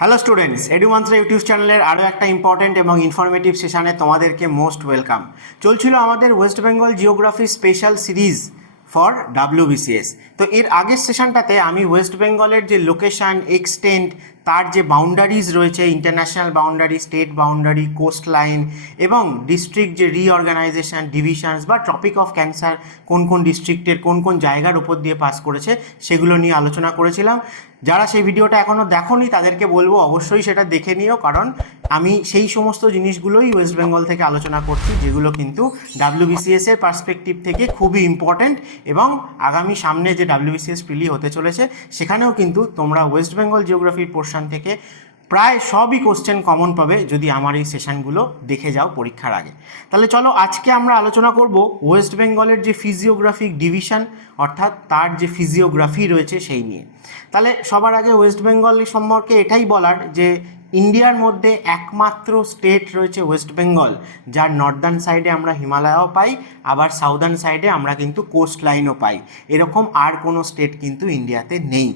Hello students, এডুমান্ত্রা YouTube চ্যানেলের আরও একটা ইম্পর্টেন্ট এবং ইনফরমেটিভ সেশনে তোমাদেরকে মোস্ট ওয়েলকাম। চলছিল আমাদের West Bengal geography special series for WBCS। তো এর আগের সেশনটাতে আমি ওয়েস্ট বেঙ্গলের যে লোকেশান, এক্সটেন্ট, তার যে বাউন্ডারিজ রয়েছে, international boundary, state boundary, coast line এবং ডিস্ট্রিক্ট যে রিঅর্গানাইজেশন, ডিভিশনস বা ট্রপিক অফ ক্যান্সার কোন কোন ডিস্ট্রিক্টের কোন কোন জায়গার উপর দিয়ে পাস করেছে সেগুলো নিয়ে আলোচনা করেছিলাম। যারা সেই ভিডিওটা এখনও দেখোনি তাদেরকে বলবো অবশ্যই সেটা দেখে নিও, কারণ আমি সেই সমস্ত জিনিসগুলোই ওয়েস্ট বেঙ্গল থেকে আলোচনা করছি যেগুলো কিন্তু WBCS এর পার্সপেক্টিভ থেকে খুবই ইম্পর্ট্যান্ট এবং আগামী সামনে যে WBCS প্রিলি হতে চলেছে সেখানেও কিন্তু তোমরা ওয়েস্ট বেঙ্গল জিওগ্রাফির পোর্শন থেকে প্রায় সবই কোশ্চেন কমন পাবে যদি আমার এই সেশনগুলো দেখে যাও পরীক্ষার আগে। তাহলে চলো আজকে আমরা আলোচনা করব ওয়েস্ট বেঙ্গলের যে ফিজিওগ্রাফিক ডিভিশন, অর্থাৎ তার যে ফিজিওগ্রাফি রয়েছে সেই নিয়ে। তাহলে সবার আগে ওয়েস্ট বেঙ্গল সম্পর্কে এটাই বলার যে ইন্ডিয়ার মধ্যে একমাত্র স্টেট রয়েছে ওয়েস্ট বেঙ্গল, যার নর্দার্ন সাইডে আমরা হিমালয়ও পাই, আবার সাউদার্ন সাইডে আমরা কিন্তু কোস্ট লাইনও পাই। এরকম আর কোনো স্টেট কিন্তু ইন্ডিয়াতে নেই।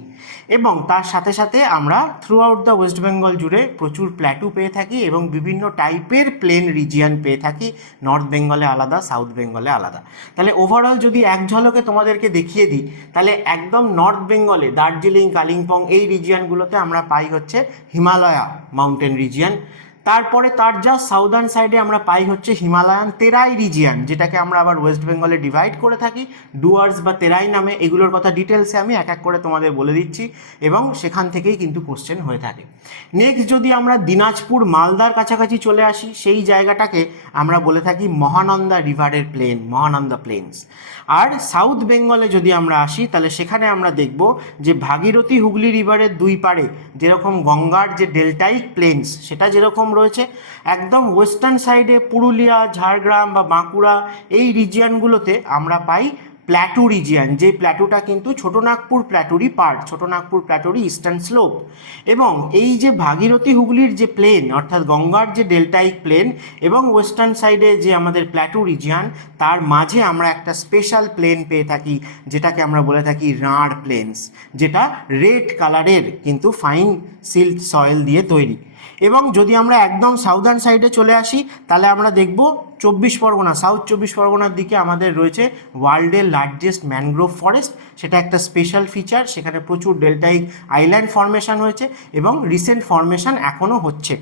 এবং তার সাথে সাথে আমরা through out the West Bengal জুড়ে প্রচুর প্ল্যাটু পেয়ে থাকি এবং বিভিন্ন টাইপের প্লেন রিজিয়ান পেয়ে থাকি, নর্থ বেঙ্গলে আলাদা, সাউথ বেঙ্গলে আলাদা। তাহলে ওভারঅল যদি এক ঝলকে তোমাদেরকে দেখিয়ে দিই, তাহলে একদম নর্থ বেঙ্গলে দার্জিলিং, কালিম্পং এই রিজিয়ানগুলোতে আমরা পাই হচ্ছে হিমালয়া মাউন্টেন রিজিয়ান। তারপরে তার যা সাউদার্ন সাইডে আমরা পাই হচ্ছে হিমালয়ান তেরাই রিজিয়ান, যেটাকে আমরা আবার ওয়েস্ট বেঙ্গলে ডিভাইড করে থাকি ডুয়ার্স বা তেরাই নামে। এগুলোর কথা ডিটেলসে আমি এক এক করে তোমাদের বলে দিচ্ছি এবং সেখান থেকেই কিন্তু কোশ্চেন হয়ে থাকে। নেক্সট যদি আমরা দিনাজপুর মালদার কাছাকাছি চলে আসি, সেই জায়গাটাকে আমরা বলে থাকি মহানন্দা রিভারের প্লেন, মহানন্দা প্লেনস। আর সাউথ বেঙ্গলে যদি আমরা আসি তাহলে সেখানে আমরা দেখব যে ভাগীরথী হুগলি রিভারের দুই পাড়ে যেরকম গঙ্গার যে ডেল্টাইক প্লেনস সেটা যেরকম রয়েছে, একদম ওয়েস্টার্ন সাইডে পুরুলিয়া, ঝাড়গ্রাম বা বাঁকুড়া এই রিজিয়ানগুলোতে আমরা পাই প্ল্যাটু রিজিয়ান, যে প্ল্যাটুটা কিন্তু ছোটনাগপুর প্ল্যাটুরই পার্ট, ছোটনাগপুর প্ল্যাটুরই ইস্টার্ন স্লোপ। এবং এই যে ভাগীরথী হুগলির যে প্লেন, অর্থাৎ গঙ্গার যে ডেল্টাইক প্লেন এবং ওয়েস্টার্ন সাইডে যে আমাদের প্ল্যাটু রিজিয়ান, তার মাঝে আমরা একটা স্পেশাল প্লেন পেয়ে থাকি যেটাকে আমরা বলে থাকি রাঢ় প্লেনস, যেটা রেড কালারের কিন্তু ফাইন সিল্ট সয়েল দিয়ে তৈরি। এবং যদি আমরা একদম সাউদার্ন সাইডে চলে আসি তাহলে আমরা দেখব 24 পরগনা, সাউথ 24 পরগনার দিকে আমাদের রয়েছে ওয়ার্ল্ডের লার্জেস্ট ম্যানগ্রোভ ফরেস্ট। সেটা একটা স্পেশাল ফিচার, সেখানে প্রচুর ডেল্টাইক আইল্যান্ড ফর্মেশন হয়েছে এবং রিসেন্ট ফর্মেশন এখনও হচ্ছে।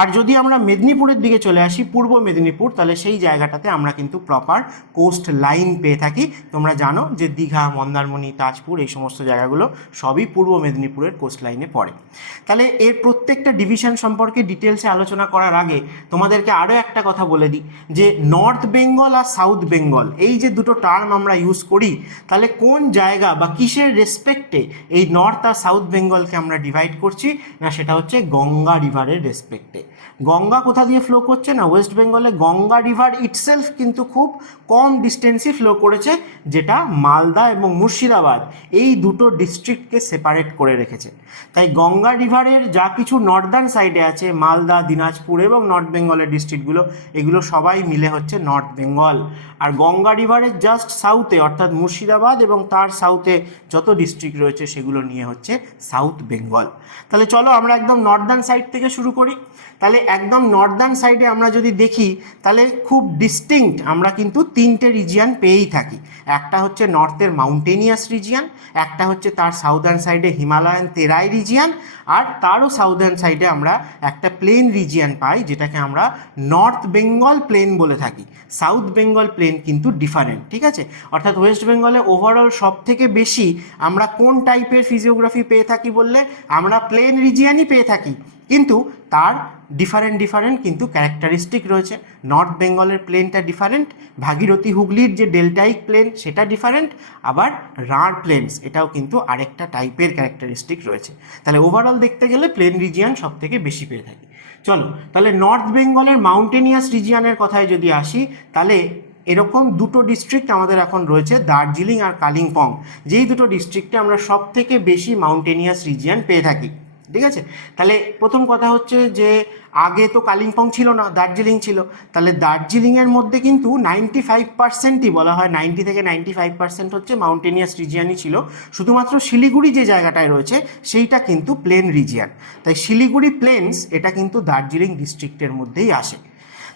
আর যদি আমরা মেদিনীপুরের দিকে চলে আসি, পূর্ব মেদিনীপুর, তাহলে সেই জায়গাটাতে আমরা কিন্তু প্রপার কোস্ট লাইন পেয়ে থাকি। তোমরা জানো যে দীঘা, মন্দারমণি, তাজপুর এই সমস্ত জায়গাগুলো সবই পূর্ব মেদিনীপুরের কোস্ট লাইনে পড়ে। তাহলে এর প্রত্যেকটা ডিভিশন সম্পর্কে ডিটেলসে আলোচনা করার আগে তোমাদেরকে আরও একটা কথা বলে দিই যে নর্থ বেঙ্গল আর সাউথ বেঙ্গল এই যে দুটো টার্ম আমরা ইউজ করি, তাহলে কোন জায়গা বা কিসের রেসপেক্টে এই নর্থ আর সাউথ বেঙ্গলকে আমরা ডিভাইড করছি, না সেটা হচ্ছে গঙ্গা রিভারের রেসপেক্টে। গঙ্গা কোথা দিয়ে ফ্লো করছে, না ওয়েস্ট বেঙ্গলে গঙ্গা রিভার ইটসেলফ কিন্তু খুব কম ডিস্টেন্সই ফ্লো করেছে, যেটা মালদা এবং মুর্শিদাবাদ এই দুটো ডিস্ট্রিক্টকে সেপারেট করে রেখেছে। তাই গঙ্গা রিভারের যা কিছু নর্দার্ন সাইডে আছে, মালদা, দিনাজপুর এবং নর্থ বেঙ্গলের ডিস্ট্রিক্টগুলো, এগুলো সবাই মিলে হচ্ছে নর্থ বেঙ্গল। আর গঙ্গা রিভারের জাস্ট সাউথে, অর্থাৎ মুর্শিদাবাদ এবং তার সাউথে যত ডিস্ট্রিক্ট রয়েছে সেগুলো নিয়ে হচ্ছে সাউথ বেঙ্গল। তাহলে চলো আমরা একদম নর্দার্ন সাইড থেকে শুরু করি। তাহলে একদম নর্দার্ন সাইডে আমরা যদি দেখি তাহলে খুব ডিস্টিংক্ট আমরা কিন্তু তিনটে রিজিয়ান পেয়েই থাকি। একটা হচ্ছে নর্থের মাউন্টেনিয়াস রিজিয়ান, একটা হচ্ছে তার সাউদার্ন সাইডে হিমালয়ান তেরাই রিজিয়ান, আর তারও সাউদার্ন সাইডে আমরা একটা প্লেন রিজিয়ান পাই যেটাকে আমরা নর্থ বেঙ্গল প্লেন বলে থাকি। সাউথ বেঙ্গল প্লেন কিন্তু ডিফারেন্ট, ঠিক আছে? অর্থাৎ ওয়েস্ট বেঙ্গলে ওভারঅল সব থেকে বেশি আমরা কোন টাইপের ফিজিওগ্রাফি পেয়ে থাকি বললে আমরা প্লেন রিজিয়ানই পেয়ে থাকি, কিন্তু তার ডিফারেন্ট কিন্তু ক্যারেক্টারিস্টিক রয়েছে। নর্থ বেঙ্গলের প্লেনটা ডিফারেন্ট, ভাগীরথী হুগলির যে ডেল্টাইক প্লেন সেটা ডিফারেন্ট, আবার রাঢ় প্লেনস এটাও কিন্তু আরেকটা টাইপের ক্যারেক্টারিস্টিক রয়েছে। তাহলে ওভারঅল দেখতে গেলে প্লেন রিজিয়ান সব থেকে বেশি পেয়ে থাকি। চলো তাহলে নর্থ বেঙ্গলের মাউন্টেনিয়াস রিজিয়ানের কথায় যদি আসি, তাহলে এরকম দুটো ডিস্ট্রিক্ট আমাদের এখন রয়েছে, দার্জিলিং আর কালিম্পং, যেই দুটো ডিস্ট্রিক্টে আমরা সব থেকে বেশি মাউন্টেনিয়াস রিজিয়ান পেয়ে থাকি। ঠিক আছে। তাহলে প্রথম কথা হচ্ছে যে আগে তো কালিম্পং ছিল না, দার্জিলিং ছিল। তাহলে দার্জিলিংয়ের মধ্যে কিন্তু 95%ই বলা হয়, 90 থেকে 95% হচ্ছে মাউন্টেনিয়াস রিজিয়ানই ছিল। শুধুমাত্র শিলিগুড়ি যে জায়গাটায় রয়েছে সেইটা কিন্তু প্লেন রিজিয়ান। তাই শিলিগুড়ি প্লেনস এটা কিন্তু দার্জিলিং ডিস্ট্রিক্টের মধ্যেই আসে।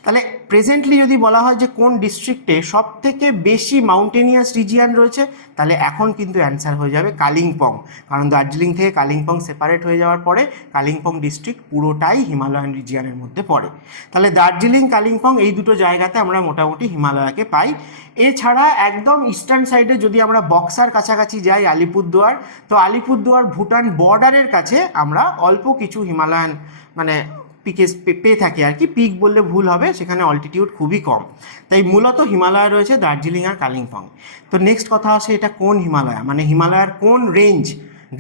তাহলে প্রেজেন্টলি যদি বলা হয় যে কোন ডিস্ট্রিক্টে সব থেকে বেশি মাউন্টেনিয়াস রিজিয়ান রয়েছে, তাহলে এখন কিন্তু অ্যান্সার হয়ে যাবে কালিম্পং। কারণ দার্জিলিং থেকে কালিম্পং সেপারেট হয়ে যাওয়ার পরে কালিম্পং ডিস্ট্রিক্ট পুরোটাই হিমালয়ান রিজিয়ানের মধ্যে পড়ে। তাহলে দার্জিলিং, কালিম্পং এই দুটো জায়গাতে আমরা মোটামুটি হিমালয়কে পাই। এছাড়া একদম ইস্টার্ন সাইডে যদি আমরা বক্সার কাছাকাছি যাই, আলিপুরদুয়ার, তো আলিপুরদুয়ার ভুটান বর্ডারের কাছে আমরা অল্প কিছু হিমালয়ান মানে পিকে পেয়ে থাকি আর কি। পিক বললে ভুল হবে, সেখানে অল্টিটিউড খুবই কম। তাই মূলত হিমালয় রয়েছে দার্জিলিং আর কালিম্পং। তো নেক্সট কথা আসে এটা কোন হিমালয়, মানে হিমালয়ের কোন রেঞ্জ,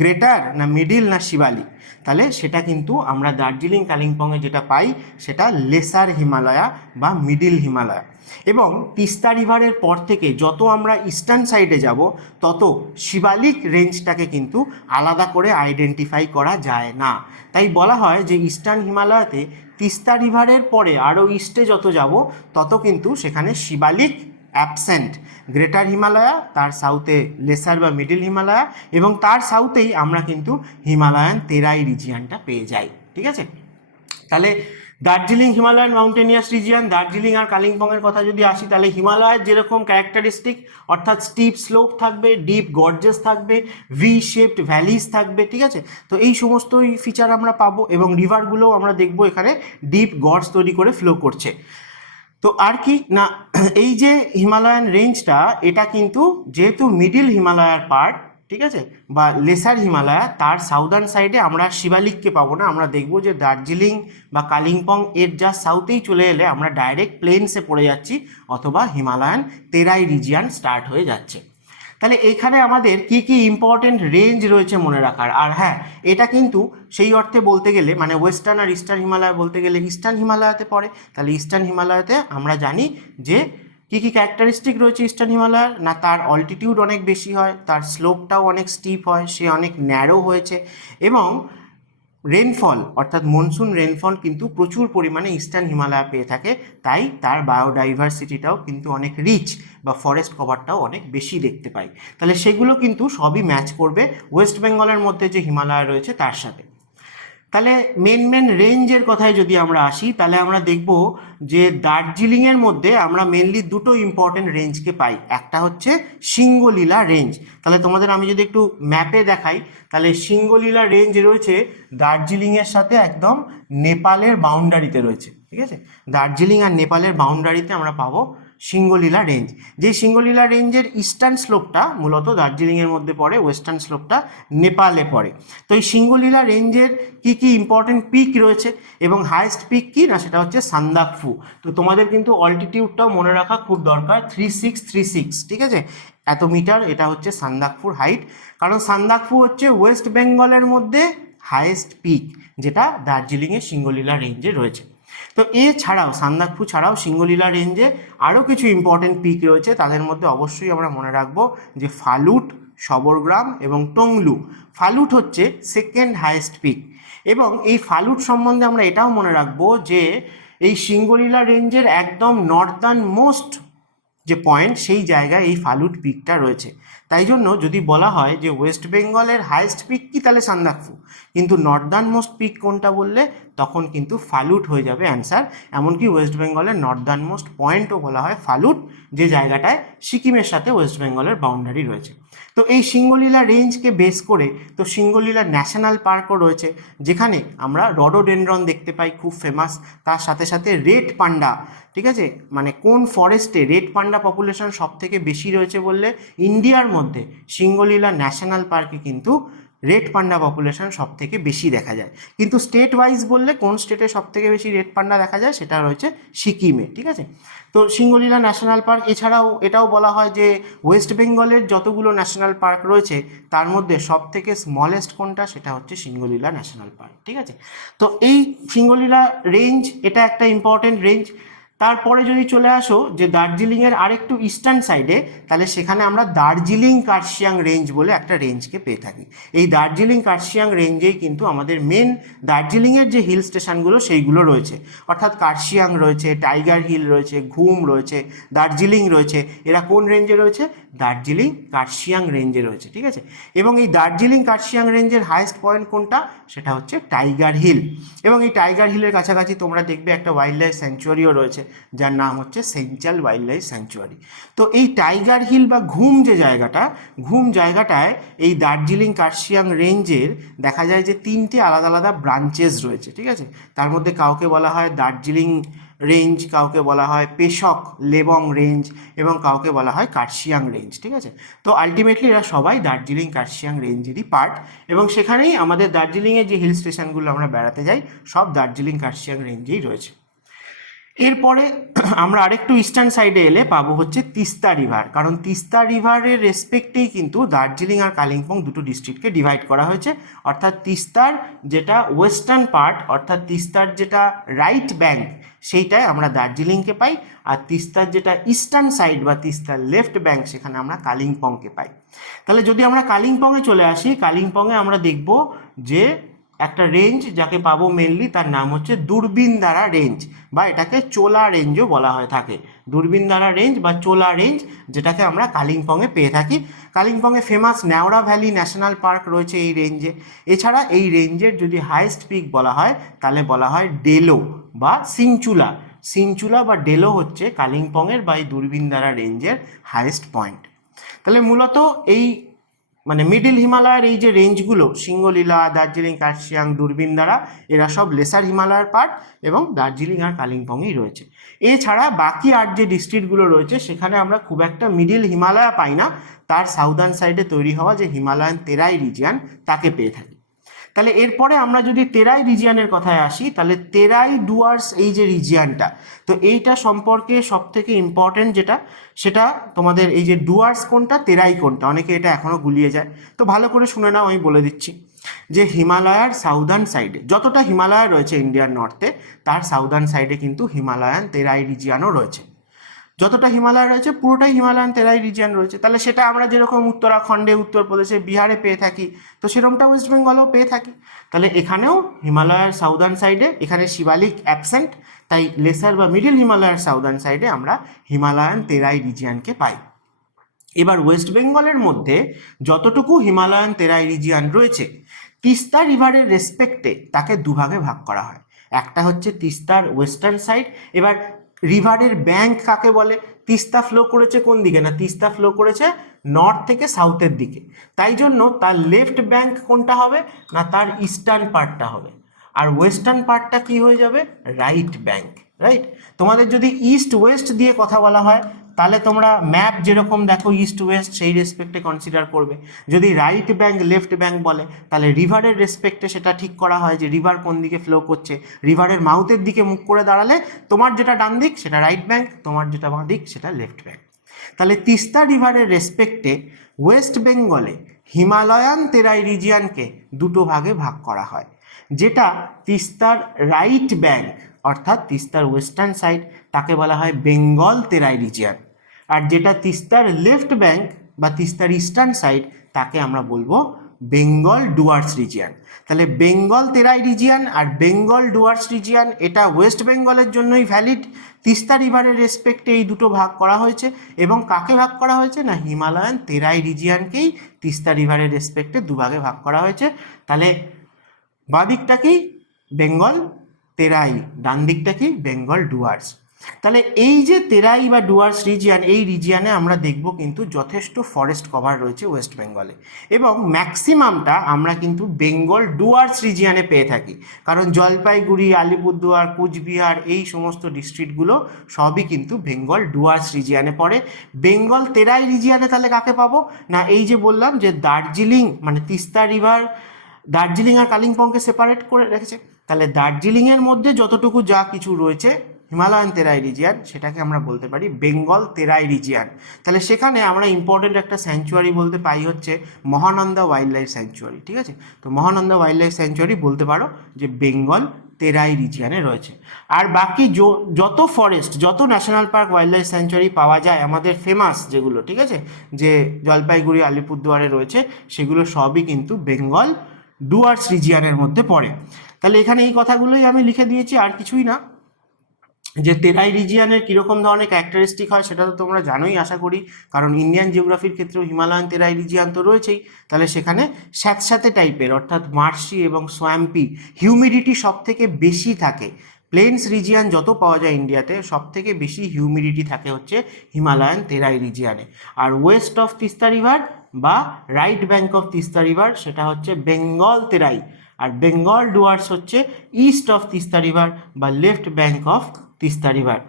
গ্রেটার না মিডিল না শিবালিক। তাহলে সেটা কিন্তু আমরা দার্জিলিং কালিম্পংয়ে যেটা পাই সেটা লেসার হিমালয়া বা মিডিল হিমালয়া। এবং তিস্তা রিভারের পর থেকে যত আমরা ইস্টার্ন সাইডে যাব তত শিবালিক রেঞ্জটাকে কিন্তু আলাদা করে আইডেন্টিফাই করা যায় না। তাই বলা হয় যে ইস্টার্ন হিমালয়াতে তিস্তা রিভারের পরে আরও ইস্টে যত যাব তত কিন্তু সেখানে শিবালিক অ্যাবসেন্ট। গ্রেটার হিমালয়া, তার সাউথে লেসার বা মিডিল হিমালয়া, এবং তার সাউথেই আমরা কিন্তু হিমালয়ান তেরাই রিজিয়ানটা পেয়ে যাই। ঠিক আছে। তাহলে দার্জিলিং হিমালয়ান মাউন্টেনিয়াস রিজিয়ান, দার্জিলিং আর কালিম্পংয়ের কথা যদি আসি, তাহলে হিমালয়ের যেরকম ক্যারেক্টারিস্টিক অর্থাৎ স্টিপ স্লোপ থাকবে, ডিপ গর্জেস থাকবে, ভি শেপড ভ্যালিজ থাকবে। ঠিক আছে। তো এই সমস্তই ফিচার আমরা পাবো, এবং রিভারগুলোও আমরা দেখবো এখানে ডিপ গর্জ তৈরি করে ফ্লো করছে। তো আর কি না, এই যে হিমালয়ান রেঞ্জটা এটা কিন্তু যেহেতু মিডিল হিমালয়ার পার্ট, ঠিক আছে, বা লেসার হিমালয়া, তার সাউদার্ন সাইডে আমরা শিবালিককে পাবো না। আমরা দেখবো যে দার্জিলিং বা কালিম্পং এর যা সাউথেই চলে এলে আমরা ডাইরেক্ট প্লেনসে পড়ে যাচ্ছি, অথবা হিমালয়ান তেরাই রিজিয়ান স্টার্ট হয়ে যাচ্ছে। তাহলে এখানে আমাদের কি কি ইম্পর্টেন্ট রেঞ্জ রয়েছে মনে রাখার। আর হ্যাঁ, এটা কিন্তু সেই অর্থে বলতে গেলে মানে ওয়েস্টার্ন আর ইস্টার্ন হিমালয় বলতে গেলে ইস্টার্ন হিমালয়াতে পড়ে। তাহলে ইস্টার্ন হিমালয়াতে আমরা জানি যে কী কী ক্যারেক্টারিস্টিক রয়েছে ইস্টার্ন হিমালয়ার, না তার অল্টিটিউড অনেক বেশি হয়, তার স্লোপটাও অনেক স্টিপ হয়, সে অনেক ন্যারো হয়েছে, এবং রেনফল অর্থাৎ মনসুন রেনফল কিন্তু প্রচুর পরিমাণে ইস্টার্ন হিমালয়া পেয়ে থাকে। তাই তার বায়োডাইভার্সিটিটাও কিন্তু অনেক রিচ, বা ফরেস্ট কভারটাও অনেক বেশি দেখতে পাই। তাহলে সেগুলো কিন্তু সবই ম্যাচ করবে ওয়েস্ট বেঙ্গলের মধ্যে যে হিমালয় রয়েছে তার সাথে। তাহলে মেন রেঞ্জের কথায় যদি আমরা আসি, তাহলে আমরা দেখব যে দার্জিলিংয়ের মধ্যে আমরা মেনলি দুটো ইম্পর্টেন্ট রেঞ্জকে পাই। একটা হচ্ছে সিঙ্গলীলা রেঞ্জ। তাহলে তোমাদের আমি যদি একটু ম্যাপে দেখাই, তাহলে সিঙ্গলীলা রেঞ্জ রয়েছে দার্জিলিংয়ের সাথে একদম নেপালের বাউন্ডারিতে রয়েছে। ঠিক আছে। দার্জিলিং আর নেপালের বাউন্ডারিতে আমরা পাবো সিঙ্গলীলা রেঞ্জ। যে সিঙ্গলীলা রেঞ্জের ইস্টার্ন স্লোপটা মূলত দার্জিলিংয়ের মধ্যে পড়ে, ওয়েস্টার্ন স্লোপটা নেপালে পড়ে। তো এই সিঙ্গলীলা রেঞ্জের কি কি ইম্পর্টেন্ট পিক রয়েছে এবং হাইয়েস্ট পিক কি না, সেটা হচ্ছে সান্দাকফু। তো তোমাদের কিন্তু অল্টিটিউডটাও মনে রাখা খুব দরকার, 3636। ঠিক আছে, এত মিটার, এটা হচ্ছে সান্দাকফুর হাইট। কারণ সান্দাকফু হচ্ছে ওয়েস্ট বেঙ্গলের মধ্যে হাইয়েস্ট পিক, যেটা দার্জিলিংয়ের সিঙ্গলীলা রেঞ্জে রয়েছে। তো এছাড়াও সান্দাকফু ছাড়াও সিঙ্গলীলা রেঞ্জে আরও কিছু ইম্পর্টেন্ট পিক রয়েছে। তাদের মধ্যে অবশ্যই আমরা মনে রাখবো যে ফালুট, সবরগ্রাম এবং টংলু। ফালুট হচ্ছে সেকেন্ড হাইয়েস্ট পিক, এবং এই ফালুট সম্বন্ধে আমরা এটাও মনে রাখবো যে এই সিঙ্গলীলা রেঞ্জের একদম নর্দার্ন মোস্ট যে পয়েন্ট, সেই জায়গায় এই ফালুট পিকটা রয়েছে। তাই জন্য যদি বলা হয় যে ওয়েস্ট বেঙ্গলের হাইয়েস্ট পিক কি, তাহলে সান্দাকফু, কিন্তু নর্দার্ন মোস্ট পিক কোনটা বললে তখন কিন্তু ফালুট হয়ে যাবে অ্যান্সার। এমনকি ওয়েস্ট বেঙ্গলের নর্দার্ন মোস্ট পয়েন্টও বলা হয় ফালুট, যে জায়গাটায় সিকিমের সাথে ওয়েস্ট বেঙ্গলের বাউন্ডারি রয়েছে। তো এই সিঙ্গলীলা রেঞ্জকে বেস করে তো সিঙ্গলীলা ন্যাশনাল পার্কও রয়েছে, যেখানে আমরা রডোডেনড্রন দেখতে পাই, খুব ফেমাস। তার সাথে সাথে রেড পান্ডা। ঠিক আছে, মানে কোন ফরেস্টে রেড পান্ডা পপুলেশন সব থেকে বেশি রয়েছে বললে ইন্ডিয়ার মধ্যে সিঙ্গলীলা ন্যাশনাল পার্কে কিন্তু রেড পান্ডা পপুলেশন সব থেকে বেশি দেখা যায়। কিন্তু স্টেট ওয়াইজ বললে কোন স্টেটে সব থেকে বেশি রেড পান্ডা দেখা যায়, সেটা রয়েছে সিকিমে। ঠিক আছে। তো সিঙ্গলীলা ন্যাশনাল পার্ক, এছাড়াও এটাও বলা হয় যে ওয়েস্ট বেঙ্গলের যতগুলো ন্যাশনাল পার্ক রয়েছে তার মধ্যে সব থেকে স্মলেস্ট কোনটা, সেটা হচ্ছে সিঙ্গলীলা ন্যাশনাল পার্ক। ঠিক আছে। তো এই সিঙ্গলীলা রেঞ্জ এটা একটা ইম্পর্টেন্ট রেঞ্জ। তারপরে যদি চলে আসো যে দার্জিলিংয়ের আরেকটু ইস্টার্ন সাইডে, তাহলে সেখানে আমরা দার্জিলিং কার্শিয়াং রেঞ্জ বলে একটা রেঞ্জকে পেয়ে থাকি। এই দার্জিলিং কার্শিয়াং রেঞ্জেই কিন্তু আমাদের মেন দার্জিলিংয়ের যে হিল স্টেশনগুলো সেইগুলো রয়েছে, অর্থাৎ কার্শিয়াং রয়েছে, টাইগার হিল রয়েছে, ঘুম রয়েছে, দার্জিলিং রয়েছে। এরা কোন রেঞ্জে রয়েছে? দার্জিলিং কার্শিয়াং রেঞ্জে রয়েছে, ঠিক আছে। এবং এই দার্জিলিং কার্শিয়াং রেঞ্জের হাইয়েস্ট পয়েন্ট কোনটা? সেটা হচ্ছে টাইগার হিল। এবং এই টাইগার হিলের কাছাকাছি তোমরা দেখবে একটা ওয়াইল্ড লাইফ স্যাংচুয়ারিও রয়েছে, যার নাম হচ্ছে সেঞ্চাল ওয়াইল্ড লাইফ স্যাংচুয়ারি। তো এই টাইগার হিল বা ঘুম যে জায়গাটা, ঘুম জায়গাটায় এই দার্জিলিং কার্শিয়াং রেঞ্জের দেখা যায় যে 3টে আলাদা আলাদা ব্রাঞ্চেস রয়েছে, ঠিক আছে। তার মধ্যে কাউকে বলা হয় দার্জিলিং রেঞ্জ, কাউকে বলা হয় পেশক লেবং রেঞ্জ, এবং কাউকে বলা হয় কার্শিয়াং রেঞ্জ, ঠিক আছে। তো আলটিমেটলি এরা সবাই দার্জিলিং কার্শিয়াং রেঞ্জেরই পার্ট, এবং সেখানেই আমাদের দার্জিলিংয়ের যে হিল স্টেশনগুলো আমরা বেড়াতে যাই সব দার্জিলিং কার্শিয়াং রেঞ্জেই রয়েছে। এরপরে আমরা আরেকটু ইস্টার্ন সাইডে এলে পাবো হচ্ছে তিস্তা রিভার, কারণ তিস্তা রিভারের রেসপেক্টেই কিন্তু দার্জিলিং আর কালিম্পং দুটো ডিস্ট্রিক্টকে ডিভাইড করা হয়েছে। অর্থাৎ তিস্তার যেটা ওয়েস্টার্ন পার্ট, অর্থাৎ তিস্তার যেটা রাইট ব্যাঙ্ক, সেইটায় আমরা দার্জিলিংকে পাই, আর তিস্তার যেটা ইস্টার্ন সাইড বা তিস্তার লেফট ব্যাঙ্ক, সেখানে আমরা কালিম্পংকে পাই। তাহলে যদি আমরা কালিম্পংয়ে চলে আসি, কালিম্পংয়ে আমরা দেখব যে একটা রেঞ্জ যাকে পাবো মেনলি, তার নাম হচ্ছে দূরবিনদারা রেঞ্জ, বা এটাকে চোলা রেঞ্জও বলা হয়ে থাকে। দূরবিনদারা রেঞ্জ বা চোলা রেঞ্জ, যেটাকে আমরা কালিম্পংয়ে পেয়ে থাকি। কালিম্পংয়ে famous Neora valley national park রয়েছে এই রেঞ্জে। এছাড়া এই রেঞ্জের যদি হাইয়েস্ট পিক বলা হয় তাহলে বলা হয় ডেলো বা সিনচুলা। সিনচুলা বা ডেলো হচ্ছে কালিম্পংয়ের বা এই দূরবিনদারা রেঞ্জের হাইয়েস্ট পয়েন্ট। তাহলে মূলত এই মানে মিডিল হিমালয়ের এই যে রেঞ্জগুলো, সিঙ্গলীলা, দার্জিলিং কার্শিয়াং, দূরবিনদারা, এরা সব লেসার হিমালয়ের পার্ট, এবং দার্জিলিং আর কালিম্পংয়েই রয়েছে। এছাড়া বাকি আর যে ডিস্ট্রিক্টগুলো রয়েছে সেখানে আমরা খুব একটা মিডিল হিমালয় পাই না, তার সাউদার্ন সাইডে তৈরি হওয়া যে হিমালয়ান তেরাই রিজিয়ান তাকে পেয়ে থাকি। তাহলে এরপরে আমরা যদি তেরাই রিজিয়ানের কথায় আসি, তাহলে তেরাই ডুয়ার্স এই যে রিজিয়ানটা, তো এইটা সম্পর্কে সব থেকে ইম্পর্টেন্ট যেটা, সেটা তোমাদের এই যে ডুয়ার্স কোনটা তেরাই কোনটা, অনেকে এটা এখনও গুলিয়ে যায়। তো ভালো করে শুনে নাও, আমি বলে দিচ্ছি যে হিমালয়ার সাউদার্ন সাইডে যতটা হিমালয় রয়েছে ইন্ডিয়ার নর্থে, তার সাউদার্ন সাইডে কিন্তু হিমালয়ান তেরাই রিজিয়ানও রয়েছে। যতটা হিমালয় রয়েছে পুরোটাই হিমালয়ান তেরাই রিজিয়ান রয়েছে। তাহলে সেটা আমরা যেরকম উত্তরাখণ্ডে, উত্তরপ্রদেশে, বিহারে পেয়ে থাকি, তো সেরকমটা ওয়েস্ট বেঙ্গলেও পেয়ে থাকি। তাহলে এখানেও হিমালয়ের সাউদার্ন সাইডে, এখানে শিবালিক অ্যাবসেন্ট, তাই লেসার বা মিডিল হিমালয়ের সাউদার্ন সাইডে আমরা হিমালয়ান তেরাই রিজিয়ানকে পাই। এবার ওয়েস্ট বেঙ্গলের মধ্যে যতটুকু হিমালয়ান তেরাই রিজিয়ান রয়েছে, তিস্তা রিভারের রেসপেক্টে তাকে দুভাগে ভাগ করা হয়। একটা হচ্ছে তিস্তার ওয়েস্টার্ন সাইড। এবার রিভারের ব্যাঙ্ক কাকে বলে? তিস্তা ফ্লো করেছে কোন দিকে? না, তিস্তা ফ্লো করেছে নর্থ থেকে সাউথের দিকে, তাই জন্য তার লেফট ব্যাঙ্ক কোনটা হবে? না, তার ইস্টার্ন পার্টটা হবে। আর ওয়েস্টার্ন পার্টটা কি হয়ে যাবে? Right bank, right. তোমাদের যদি ইস্ট ওয়েস্ট দিয়ে কথা বলা হয়, তাহলে তোমরা ম্যাপ যেরকম দেখো ইস্ট ওয়েস্ট, সেই রেসপেক্টে কনসিডার করবে। যদি রাইট ব্যাঙ্ক লেফট ব্যাঙ্ক বলে, তাহলে রিভারের রেসপেক্টে সেটা ঠিক করা হয় যে রিভার কোন দিকে ফ্লো করছে। রিভারের মাউথের দিকে মুখ করে দাঁড়ালে তোমার যেটা ডান দিক সেটা রাইট ব্যাঙ্ক, তোমার যেটা বাঁ দিক সেটা লেফট ব্যাঙ্ক। তাহলে তিস্তা রিভারের রেসপেক্টে ওয়েস্ট বেঙ্গলে হিমালয়ান তেরাই রিজিয়ানকে দুটো ভাগে ভাগ করা হয়। যেটা তিস্তার রাইট ব্যাঙ্ক, অর্থাৎ তিস্তার ওয়েস্টার্ন সাইড, তাকে বলা হয় বেঙ্গল তেরাই রিজিয়ান। আর যেটা তিস্তার লেফট ব্যাঙ্ক বা তিস্তার ইস্টার্ন সাইড, তাকে আমরা বলবো বেঙ্গল ডুয়ার্স রিজিয়ান। তাহলে বেঙ্গল তেরাই রিজিয়ান আর বেঙ্গল ডুয়ার্স রিজিয়ান, এটা ওয়েস্ট বেঙ্গলের জন্যই ভ্যালিড। তিস্তা রিভারের রেসপেক্টে এই দুটো ভাগ করা হয়েছে, এবং কাকে ভাগ করা হয়েছে? না, হিমালয়ান তেরাই রিজিয়ানকেই তিস্তা রিভারের রেসপেক্টে দুভাগে ভাগ করা হয়েছে। তাহলে বাঁ দিকটা কি? বেঙ্গল তেরাই, ডান দিকটা কি? বেঙ্গল ডুয়ার্স। তাহলে এই যে তেরাই বা ডুয়ার্স রিজিয়ান, এই রিজিয়ানে আমরা দেখব কিন্তু যথেষ্ট ফরেস্ট কভার রয়েছে ওয়েস্ট বেঙ্গলে, এবং ম্যাক্সিমামটা আমরা কিন্তু বেঙ্গল ডুয়ার্স রিজিয়ানে পেয়ে থাকি। কারণ জলপাইগুড়ি, আলিপুরদুয়ার, কুচবিহার, এই সমস্ত ডিস্ট্রিক্টগুলো সবই কিন্তু বেঙ্গল ডুয়ার্স রিজিয়ানে পড়ে। বেঙ্গল তেরাই রিজিয়ানে তাহলে কাকে পাবো? না, এই যে বললাম যে দার্জিলিং মানে তিস্তা রিভার দার্জিলিং আর কালিম্পংকে সেপারেট করে রেখেছে। তাহলে দার্জিলিংয়ের মধ্যে যতটুকু যা কিছু রয়েছে হিমালয়ান তেরাই রিজিয়ান, সেটাকে আমরা বলতে পারি বেঙ্গল তেরাই রিজিয়ান। তাহলে সেখানে আমরা ইম্পর্টেন্ট একটা স্যাংচুয়ারি বলতে পাই হচ্ছে মহানন্দা ওয়াইল্ড লাইফ স্যাংচুয়ারি, ঠিক আছে। তো মহানন্দা ওয়াইল্ড লাইফ স্যাংচুয়ারি বলতে পারো যে বেঙ্গল তেরাই রিজিয়ানে রয়েছে। আর বাকি যত ফরেস্ট, যত national park, wild life sanctuary পাওয়া যায় আমাদের ফেমাস যেগুলো, ঠিক আছে, যে জলপাইগুড়ি আলিপুরদুয়ারে রয়েছে, সেগুলো সবই কিন্তু বেঙ্গল ডুয়ার্স রিজিয়ানের মধ্যে পড়ে। তাহলে এখানে এই কথাগুলোই আমি লিখে দিয়েছি, আর কিছুই না। যে তেরাই রিজিয়ানের কীরকম ধরনের ক্যারেক্টারিস্টিক হয় সেটা তো তোমরা জানোই আশা করি, কারণ ইন্ডিয়ান জিওগ্রাফির ক্ষেত্রেও হিমালয়ান তেরাই রিজিয়ান তো রয়েছেই। তাহলে সেখানে স্যাঁতস্যাঁতে টাইপের, অর্থাৎ মার্শি এবং সোয়াম্পি, হিউমিডিটি সব থেকে বেশি থাকে। প্লেন্স রিজিয়ান যত পাওয়া যায় ইন্ডিয়াতে, সব থেকে বেশি হিউমিডিটি থাকে হচ্ছে হিমালয়ান তেরাই রিজিয়ানে। আর ওয়েস্ট অফ তিস্তা রিভার বা right bank of Teesta river সেটা হচ্ছে বেঙ্গল তেরাই, আর বেঙ্গল ডুয়ার্স হচ্ছে ইস্ট অফ তিস্তা রিভার বা left bank of Teesta river.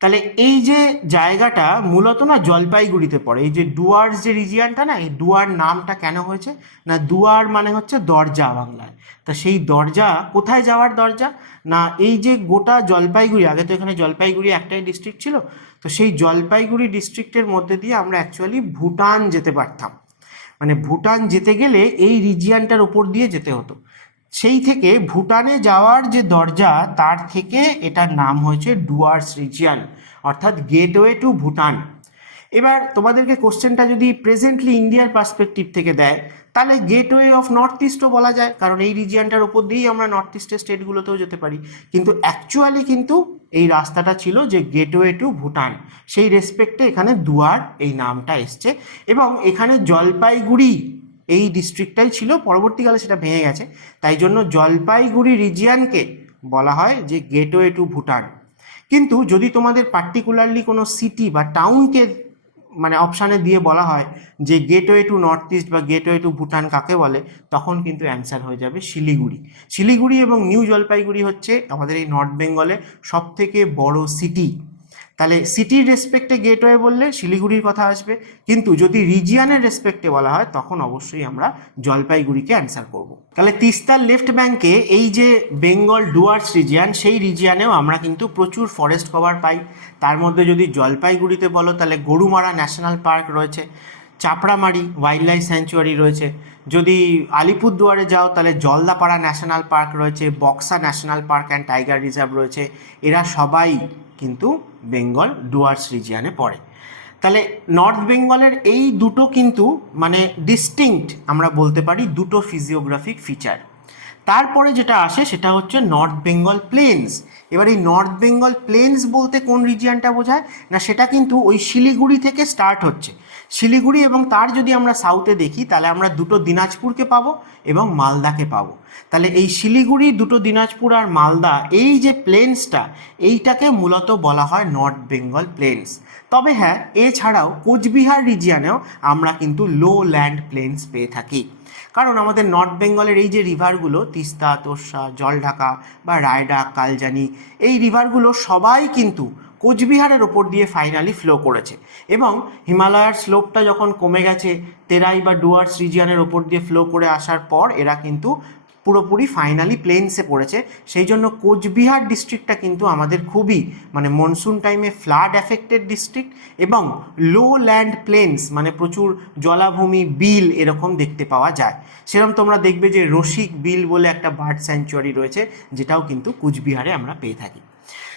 তাহলে এই যে জায়গাটা মূলত না জলপাইগুড়িতে পড়ে, এই যে ডুয়ার্স যে রিজিয়ানটা না, এই ডুয়ার নামটা কেন হয়েছে না, দুয়ার মানে হচ্ছে দরজা বাংলায়। তা সেই দরজা কোথায় যাওয়ার দরজা না, এই যে গোটা জলপাইগুড়ি, আগে তো এখানে জলপাইগুড়ি একটাই ডিস্ট্রিক্ট ছিল, তো সেই জলপাইগুড়ি ডিস্ট্রিক্টের মধ্যে দিয়ে আমরা অ্যাকচুয়ালি ভুটান যেতে পারতাম। মানে ভুটান যেতে গেলে এই রিজিয়ানটার ওপর দিয়ে যেতে হতো। সেই থেকে ভুটানে যাওয়ার যে দরজা, তার থেকে এটার নাম হয়েছে ডুয়ার্স রিজিয়ান, অর্থাৎ গেটওয়ে টু ভুটান। এবার তোমাদেরকে কোশ্চেনটা যদি প্রেজেন্টলি ইন্ডিয়ার পার্সপেক্টিভ থেকে দেয়, তাহলে গেটওয়ে অফ নর্থ ইস্টও বলা যায়, কারণ এই রিজিয়ানটার ওপর দিয়েই আমরা নর্থ ইস্টের স্টেটগুলোতেও যেতে পারি। কিন্তু অ্যাকচুয়ালি কিন্তু এই রাস্তাটা ছিল যে গেটওয়ে টু ভুটান, সেই রেসপেক্টে এখানে দুয়ার এই নামটা এসছে। এবং এখানে জলপাইগুড়ি এই ডিস্ট্রিক্টটাই ছিল, পরবর্তীকালে সেটা ভেঙে গেছে, তাই জন্য জলপাইগুড়ি রিজিয়ানকে বলা হয় যে গেটওয়ে টু ভুটান। কিন্তু যদি তোমাদের পার্টিকুলারলি কোনো সিটি বা টাউনকে মানে অপশানে দিয়ে বলা হয় যে গেটওয়ে টু নর্থ ইস্ট বা গেটওয়ে টু ভুটান কাকে বলে, তখন কিন্তু অ্যান্সার হয়ে যাবে শিলিগুড়ি। শিলিগুড়ি এবং নিউ জলপাইগুড়ি হচ্ছে আমাদের এই নর্থ বেঙ্গলে সবথেকে বড় সিটি। তাহলে সিটির রেসপেক্টে গেটওয়ে বললে শিলিগুড়ির কথা আসবে, কিন্তু যদি রিজিয়ানের রেসপেক্টে বলা হয় তখন অবশ্যই আমরা জলপাইগুড়িকে অ্যান্সার করব। তাহলে তিস্তার লেফট ব্যাঙ্কে এই যে বেঙ্গল ডুয়ার্স রিজিয়ান, সেই রিজিয়ানেও আমরা কিন্তু প্রচুর ফরেস্ট কভার পাই। তার মধ্যে যদি জলপাইগুড়িতে বলো তাহলে গরুমারা ন্যাশনাল পার্ক রয়েছে, চাপড়ামারি ওয়াইল্ড লাইফ স্যাংচুয়ারি রয়েছে। যদি আলিপুরদুয়ারে যাও তাহলে জলদাপাড়া ন্যাশনাল পার্ক রয়েছে, Buxa national park and tiger reserve রয়েছে। এরা সবাই কিন্তু বেঙ্গল ডুয়ার্স রিজিয়ানে পড়ে। তাহলে নর্থ বেঙ্গলের এই দুটো কিন্তু মানে ডিস্টিংক্ট আমরা বলতে পারি দুটো ফিজিওগ্রাফিক ফিচার। তারপরে যেটা আসে সেটা হচ্ছে নর্থ বেঙ্গল প্লেন্স। এবার এই নর্থ বেঙ্গল প্লেন্স বলতে কোন রিজিয়ানটা বোঝায় না, সেটা কিন্তু ওই শিলিগুড়ি থেকে স্টার্ট হচ্ছে। শিলিগুড়ি এবং তার যদি আমরা সাউথে দেখি তাহলে আমরা দুটো দিনাজপুরকে পাবো এবং মালদাকে পাবো। তাহলে এই শিলিগুড়ি, দুটো দিনাজপুর আর মালদা, এই যে প্লেন্সটা, এইটাকে মূলত বলা হয় নর্থ বেঙ্গল প্লেন্স। তবে হ্যাঁ, এছাড়াও কোচবিহার রিজিয়ানেও আমরা কিন্তু লো ল্যান্ড প্লেন্স পেয়ে থাকি, কারণ আমাদের নর্থ বেঙ্গলের এই যে রিভারগুলো তিস্তা, তোর্ষা, জলঢাকা বা রায়ডাক, কালজানি, এই রিভারগুলো সবাই কিন্তু কোচবিহারের ওপর দিয়ে ফাইনালি ফ্লো করেছে। এবং হিমালয়ার স্লোপটা যখন কমে গেছে, তেরাই বা ডুয়ার্স রিজিয়ানের ওপর দিয়ে ফ্লো করে আসার পর এরা কিন্তু পুরোপুরি ফাইনালি প্লেন্সে পড়েছে। সেই জন্য কোচবিহার ডিস্ট্রিক্টটা কিন্তু আমাদের খুবই মানে মনসুন টাইমে ফ্লাড অ্যাফেক্টেড ডিস্ট্রিক্ট, এবং লো ল্যান্ড প্লেন্স মানে প্রচুর জলাভূমি, বিল এরকম দেখতে পাওয়া যায়। সেরকম তোমরা দেখবে যে রসিক বিল বলে একটা বার্ড স্যাংচুয়ারি রয়েছে, যেটাও কিন্তু কোচবিহারে আমরা পেয়ে থাকি।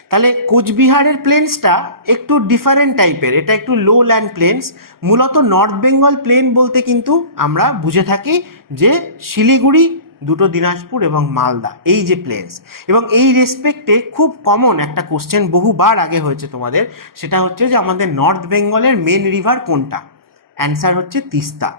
তাহলে কোচবিহারের প্লেন্সটা একটু ডিফারেন্ট টাইপের, এটা একটু লো ল্যান্ড প্লেন্স। মূলত নর্থ বেঙ্গল প্লেন বলতে কিন্তু আমরা বুঝে থাকি যে শিলিগুড়ি, দুটো দিনাজপুর এবং মালদা, এই যে প্লেন্স। এবং এই রেসপেক্টে খুব কমন একটা কোশ্চেন বহুবার আগে হয়েছে তোমাদের, সেটা হচ্ছে যে আমাদের নর্থ বেঙ্গলের মেন রিভার কোনটা, অ্যান্সার হচ্ছে তিস্তা।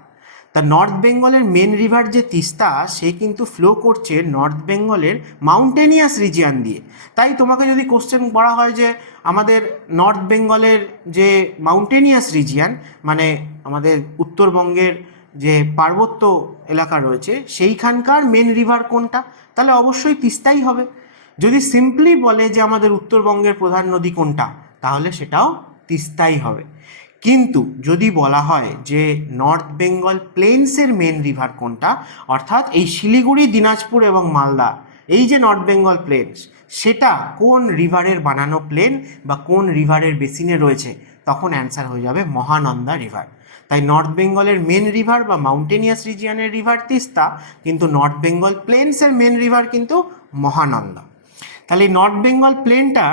তা নর্থ বেঙ্গলের মেন রিভার যে তিস্তা, সে কিন্তু ফ্লো করছে নর্থ বেঙ্গলের মাউন্টেনিয়াস রিজিয়ান দিয়ে। তাই তোমাকে যদি কোশ্চেন করা হয় যে আমাদের নর্থ বেঙ্গলের যে মাউন্টেনিয়াস রিজিয়ান মানে আমাদের উত্তরবঙ্গের যে পার্বত্য এলাকা রয়েছে, সেইখানকার মেন রিভার কোনটা, তাহলে অবশ্যই তিস্তাই হবে। যদি সিম্পলি বলে যে আমাদের উত্তরবঙ্গের প্রধান নদী কোনটা, তাহলে সেটাও তিস্তাই হবে। কিন্তু যদি বলা হয় যে নর্থ বেঙ্গল প্লেন্সের মেন রিভার কোনটা, অর্থাৎ এই শিলিগুড়ি, দিনাজপুর এবং মালদা, এই যে নর্থ বেঙ্গল প্লেন্স, সেটা কোন রিভারের বানানো প্লেন বা কোন রিভারের বেসিনে রয়েছে, তখন অ্যান্সার হয়ে যাবে মহানন্দা রিভার। তাই নর্থ বেঙ্গলের মেন রিভার বা মাউন্টেনিয়াস রিজিয়ানের রিভার তিস্তা, কিন্তু নর্থ বেঙ্গল প্লেন্সের মেন রিভার কিন্তু মহানন্দা। তাহলে এই নর্থ বেঙ্গল প্লেনটা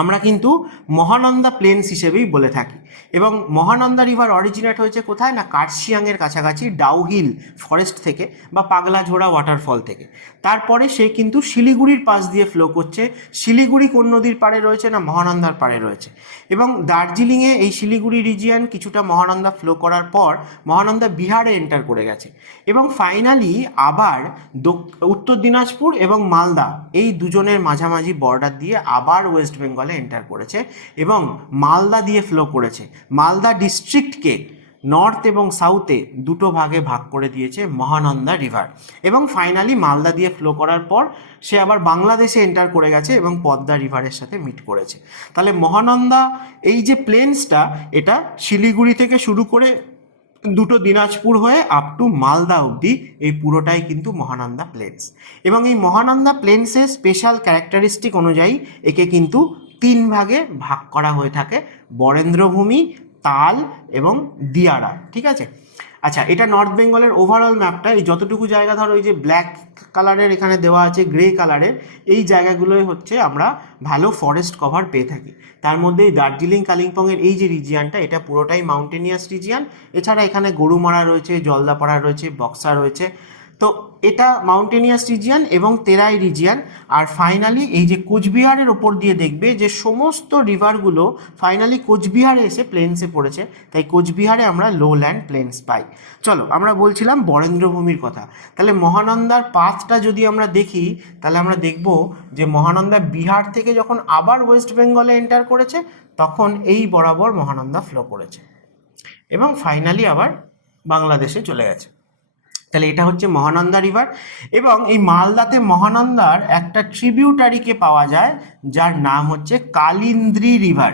আমরা কিন্তু মহানন্দা প্লেন্স হিসেবেই বলে থাকি। এবং মহানন্দা রিভার অরিজিনেট হয়েছে কোথায়, না কার্শিয়াংয়ের কাছাকাছি ডাউহিল ফরেস্ট থেকে বা পাগলাঝোড়া ওয়াটারফল থেকে। তারপরে সে কিন্তু শিলিগুড়ির পাশ দিয়ে ফ্লো করছে। শিলিগুড়ি কোন নদীর পাড়ে রয়েছে, না মহানন্দার পাড়ে রয়েছে। এবং দার্জিলিংয়ে এই শিলিগুড়ি রিজিয়ন কিছুটা মহানন্দা ফ্লো করার পর মহানন্দা বিহারে এন্টার করে গেছে। এবং ফাইনালি আবার উত্তর দিনাজপুর এবং মালদা এই দুজনের মাঝামাঝি বর্ডার দিয়ে আবার ওয়েস্ট বেঙ্গলে এন্টার করেছে এবং মালদা দিয়ে ফ্লো করেছে। মালদা ডিস্ট্রিক্টকে নর্থ এবং সাউথে দুটো ভাগে ভাগ করে দিয়েছে মহানন্দা রিভার। এবং ফাইনালি মালদা দিয়ে ফ্লো করার পর সে আবার বাংলাদেশে এন্টার করে গেছে এবং পদ্মা রিভারের সাথে মিট করেছে। তাহলে মহানন্দা এই যে প্লেন্সটা, এটা শিলিগুড়ি থেকে শুরু করে দুটো দিনাজপুর হয়ে আপ টু মালদা অবধি এই পুরোটাই কিন্তু মহানন্দা প্লেন্স। এবং এই মহানন্দা প্লেন্সের স্পেশাল ক্যারেক্টারিস্টিক অনুযায়ী একে কিন্তু তিন ভাগে ভাগ করা হয়ে থাকে, বরেন্দ্রভূমি, তাল এবং দিয়ারা। ঠিক আছে, আচ্ছা, এটা নর্থ বেঙ্গলের ওভারঅল ম্যাপটা। এই যতটুকু জায়গা ধরো এই যে ব্ল্যাক কালারের এখানে দেওয়া আছে, গ্রে কালারের, এই জায়গাগুলোই হচ্ছে আমরা ভালো ফরেস্ট কভার পেয়ে থাকি। তার মধ্যে এই দার্জিলিং কালিম্পংয়ের এই যে রিজিয়ানটা, এটা পুরোটাই মাউন্টেনিয়াস রিজিয়ান। এছাড়া এখানে গরুমারা রয়েছে, জলদাপাড়া রয়েছে, বক্সা রয়েছে। তো এটা মাউন্টেনিয়াস রিজিয়ান এবং তেরাই রিজিয়ান। আর ফাইনালি এই যে কোচবিহারের ওপর দিয়ে দেখবে যে সমস্ত রিভারগুলো ফাইনালি কোচবিহারে এসে প্লেন্সে পড়েছে, তাই কোচবিহারে আমরা লো ল্যান্ড প্লেন্স পাই। চলো, আমরা বলছিলাম বরেন্দ্রভূমির কথা। তাহলে মহানন্দার পাথটা যদি আমরা দেখি, তাহলে আমরা দেখব যে মহানন্দা বিহার থেকে যখন আবার ওয়েস্ট বেঙ্গলে এন্টার করেছে, তখন এই বরাবর মহানন্দা ফ্লো করেছে এবং ফাইনালি আবার বাংলাদেশে চলে গেছে। তাহলে এটা হচ্ছে মহানন্দা রিভার। এবং এই মালদাতে মহানন্দার একটা ট্রিবিউটারিকে পাওয়া যায়, যার নাম হচ্ছে কালিন্দ্রি রিভার।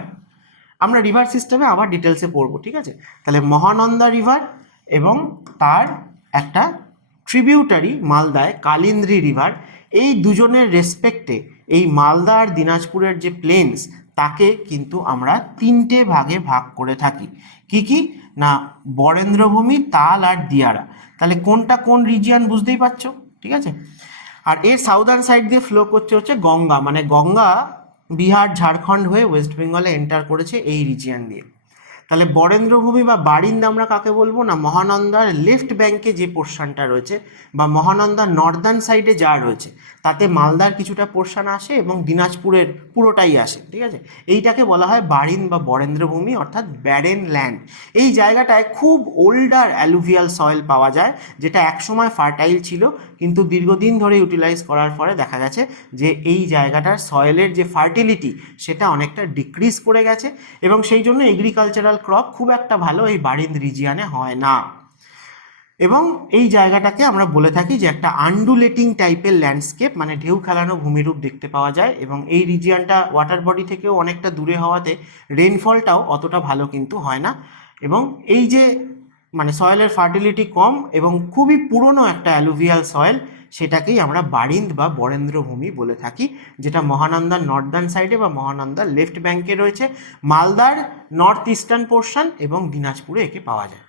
আমরা রিভার সিস্টেমে আবার ডিটেলসে পড়বো, ঠিক আছে। তাহলে মহানন্দা রিভার এবং তার একটা ট্রিবিউটারি মালদায় কালিন্দ্রি রিভার, এই দুজনের রেসপেক্টে এই মালদা আর দিনাজপুরের যে প্লেন্স, তাকে কিন্তু আমরা তিনটে ভাগে ভাগ করে থাকি। কি কি না, বরেন্দ্রভূমি, তাল আর দিয়ারা। তাহলে কোনটা কোন রিজিয়ান বুঝতেই পারছো, ঠিক আছে। আর এর সাউদার্ন সাইড দিয়ে ফ্লো করছে হচ্ছে গঙ্গা, মানে গঙ্গা বিহার ঝাড়খণ্ড হয়ে ওয়েস্ট বেঙ্গলে এন্টার করেছে এই রিজিয়ান দিয়ে। তাহলে বরেন্দ্রভূমি বা বারিন্দ আমরা কাকে বলবো, না মহানন্দার লেফট ব্যাঙ্কে যে পোর্শনটা রয়েছে বা মহানন্দার নর্দার্ন সাইডে যা রয়েছে, তাতে মালদার কিছুটা পোর্শন আসে এবং দিনাজপুরের পুরোটাই আসে, ঠিক আছে। এইটাকে বলা হয় বারিন্দ বা বরেন্দ্রভূমি, অর্থাৎ ব্যারেন ল্যান্ড। এই জায়গাটায় খুব ওল্ডার অ্যালুভিয়াল সয়েল পাওয়া যায়, যেটা একসময় ফার্টাইল ছিল, কিন্তু দীর্ঘদিন ধরে ইউটিলাইজ করার পরে দেখা গেছে যে এই জায়গাটার সয়েলের যে ফার্টিলিটি, সেটা অনেকটা ডিক্রিজ করে গেছে এবং সেই জন্য এগ্রিকালচারাল ক্রপ খুব একটা ভালো এই বারিন্দ রিজিয়ানে হয় না। এবং এই জায়গাটাকে আমরা বলে থাকি যে একটা আন্ডুলেটিং টাইপের ল্যান্ডস্কেপ, মানে ঢেউ খেলানো ভূমিরূপ দেখতে পাওয়া যায়। এবং এই রিজিয়ানটা ওয়াটার বডি থেকেও অনেকটা দূরে হওয়াতে রেনফলটাও অতটা ভালো কিন্তু হয় না। এবং এই যে মানে সয়েলের ফার্টিলিটি কম এবং খুবই পুরনো একটা অ্যালুভিয়াল সয়েল, সেটাকেই আমরা বারিন্দ বা বরেন্দ্রভূমি বলে থাকি, যেটা মহানন্দার নর্দার্ন সাইডে বা মহানন্দার লেফট ব্যাঙ্কে রয়েছে, মালদার নর্থ ইস্টার্ন পোর্শন এবং দিনাজপুরে একে পাওয়া যায়।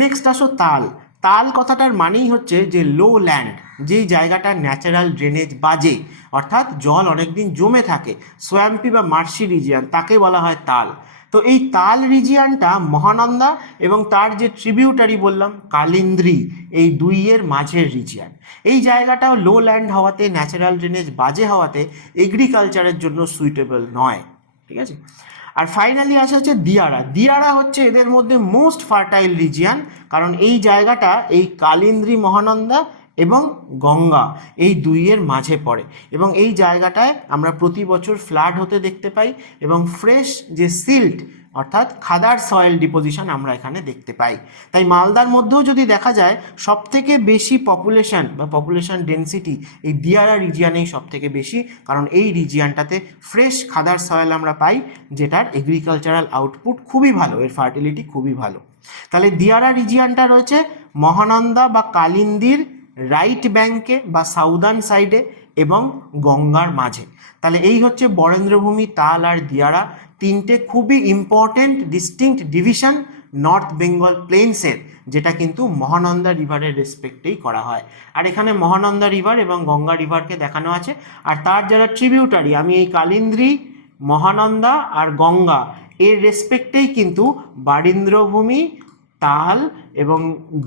নেক্সট আসো তাল। তাল কথাটার মানেই হচ্ছে যে লো ল্যান্ড, যেই জায়গাটা ন্যাচারাল ড্রেনেজ বাজে, অর্থাৎ জল অনেকদিন জমে থাকে, সোয়াম্পি বা মার্শি রিজিয়ান, তাকে বলা হয় তাল। তো এই তাল রিজিয়ানটা মহানন্দা এবং তার যে ট্রিবিউটারি বললাম কালিন্দ্রি, এই দুইয়ের মাঝের রিজিয়ান। এই জায়গাটাও লো ল্যান্ড হওয়াতে, ন্যাচারাল ড্রেনেজ বাজে হওয়াতে এগ্রিকালচারের জন্য সুইটেবল নয়, ঠিক আছে। আর ফাইনালি আসা হচ্ছে দিয়ারা। দিয়ারা হচ্ছে এদের মধ্যে মোস্ট ফার্টাইল রিজিয়ান, কারণ এই জায়গাটা এই কালিন্দ্রি, মহানন্দা এবং গঙ্গা এই দুইয়ের মাঝে পড়ে এবং এই জায়গাটায় আমরা প্রতি বছর ফ্লাড হতে দেখতে পাই এবং ফ্রেশ যে সিল্ট অর্থাৎ খাদার সয়েল ডিপোজিশন আমরা এখানে দেখতে পাই। তাই মালদার মধ্যেও যদি দেখা যায় সবথেকে বেশি পপুলেশন বা পপুলেশন ডেন্সিটি এই দিয়ারা রিজিয়ানেই সবথেকে বেশি, কারণ এই রিজিয়ানটাতে ফ্রেশ খাদার সয়েল আমরা পাই, যেটার এগ্রিকালচারাল আউটপুট খুবই ভালো, এর ফার্টিলিটি খুবই ভালো। তাহলে দিয়ারা রিজিয়ানটা রয়েছে মহানন্দা বা কালিন্দির রাইট ব্যাঙ্কে বা সাউদার্ন সাইডে এবং গঙ্গার মাঝে। তাহলে এই হচ্ছে বরেন্দ্রভূমি, তাল আর দিয়ারা, তিনটে খুবই important distinct division north Bengal প্লেন্সের, যেটা কিন্তু মহানন্দা রিভারের রেসপেক্টেই করা হয়। আর এখানে মহানন্দা রিভার এবং গঙ্গা রিভারকে দেখানো আছে, আর তার যারা ট্রিবিউটারি, আমি এই কালিন্দ্রী, মহানন্দা আর গঙ্গা এর রেসপেক্টেই কিন্তু বারীন্দ্রভূমি, তাল এবং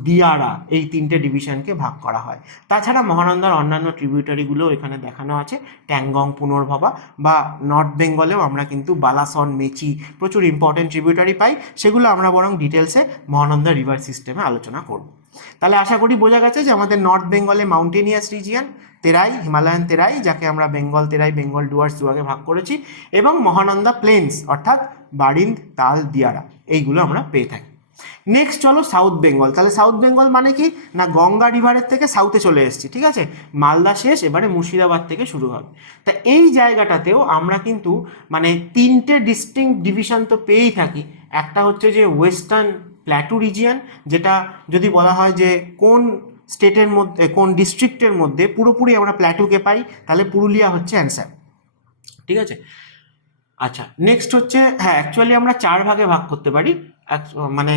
দিয়ারা এই তিনটে ডিভিশনকে ভাগ করা হয়। তাছাড়া মহানন্দার অন্যান্য ট্রিবিউটারিগুলো এখানে দেখানো আছে, ট্যাংগং, পুনর্ভবা, বা নর্থ বেঙ্গলেও আমরা কিন্তু বালাসন, মেচি প্রচুর ইম্পর্টেন্ট ট্রিবিউটারি পাই, সেগুলো আমরা বরং ডিটেলসে মহানন্দা রিভার সিস্টেমে আলোচনা করব। তাহলে আশা করি বোঝা গেছে যে আমাদের নর্থ বেঙ্গলে মাউন্টেনিয়াস রিজিয়ন, তেরাই, হিমালয়ান তেরাই, যাকে আমরা বেঙ্গল তেরাই, বেঙ্গল ডুয়ার্স দুভাগে ভাগ করেছি, এবং মহানন্দা প্লেন্স অর্থাৎ বারিন্দ, তাল, দিয়ারা, এইগুলো আমরা পেয়ে থাকি। নেক্সট চলো সাউথ বেঙ্গল। তাহলে সাউথ বেঙ্গল মানে কি না, গঙ্গা রিভারের থেকে সাউথে চলে এসেছি, ঠিক আছে, মালদা শেষ, এবারে মুর্শিদাবাদ থেকে শুরু হবে। তা এই জায়গাটাতেও আমরা কিন্তু মানে তিনটে ডিস্টিংক্ট ডিভিশন তো পেয়েই থাকি। একটা হচ্ছে যে ওয়েস্টার্ন প্ল্যাটু রিজিয়ন, যেটা যদি বলা হয় যে কোন স্টেটের মধ্যে, কোন ডিস্ট্রিক্টের মধ্যে পুরোপুরি আমরা প্ল্যাটুকে পাই, তাহলে পুরুলিয়া হচ্ছে অ্যান্সার, ঠিক আছে। আচ্ছা, নেক্সট হচ্ছে, হ্যাঁ অ্যাকচুয়ালি আমরা 4 ভাগে ভাগ করতে পারি, মানে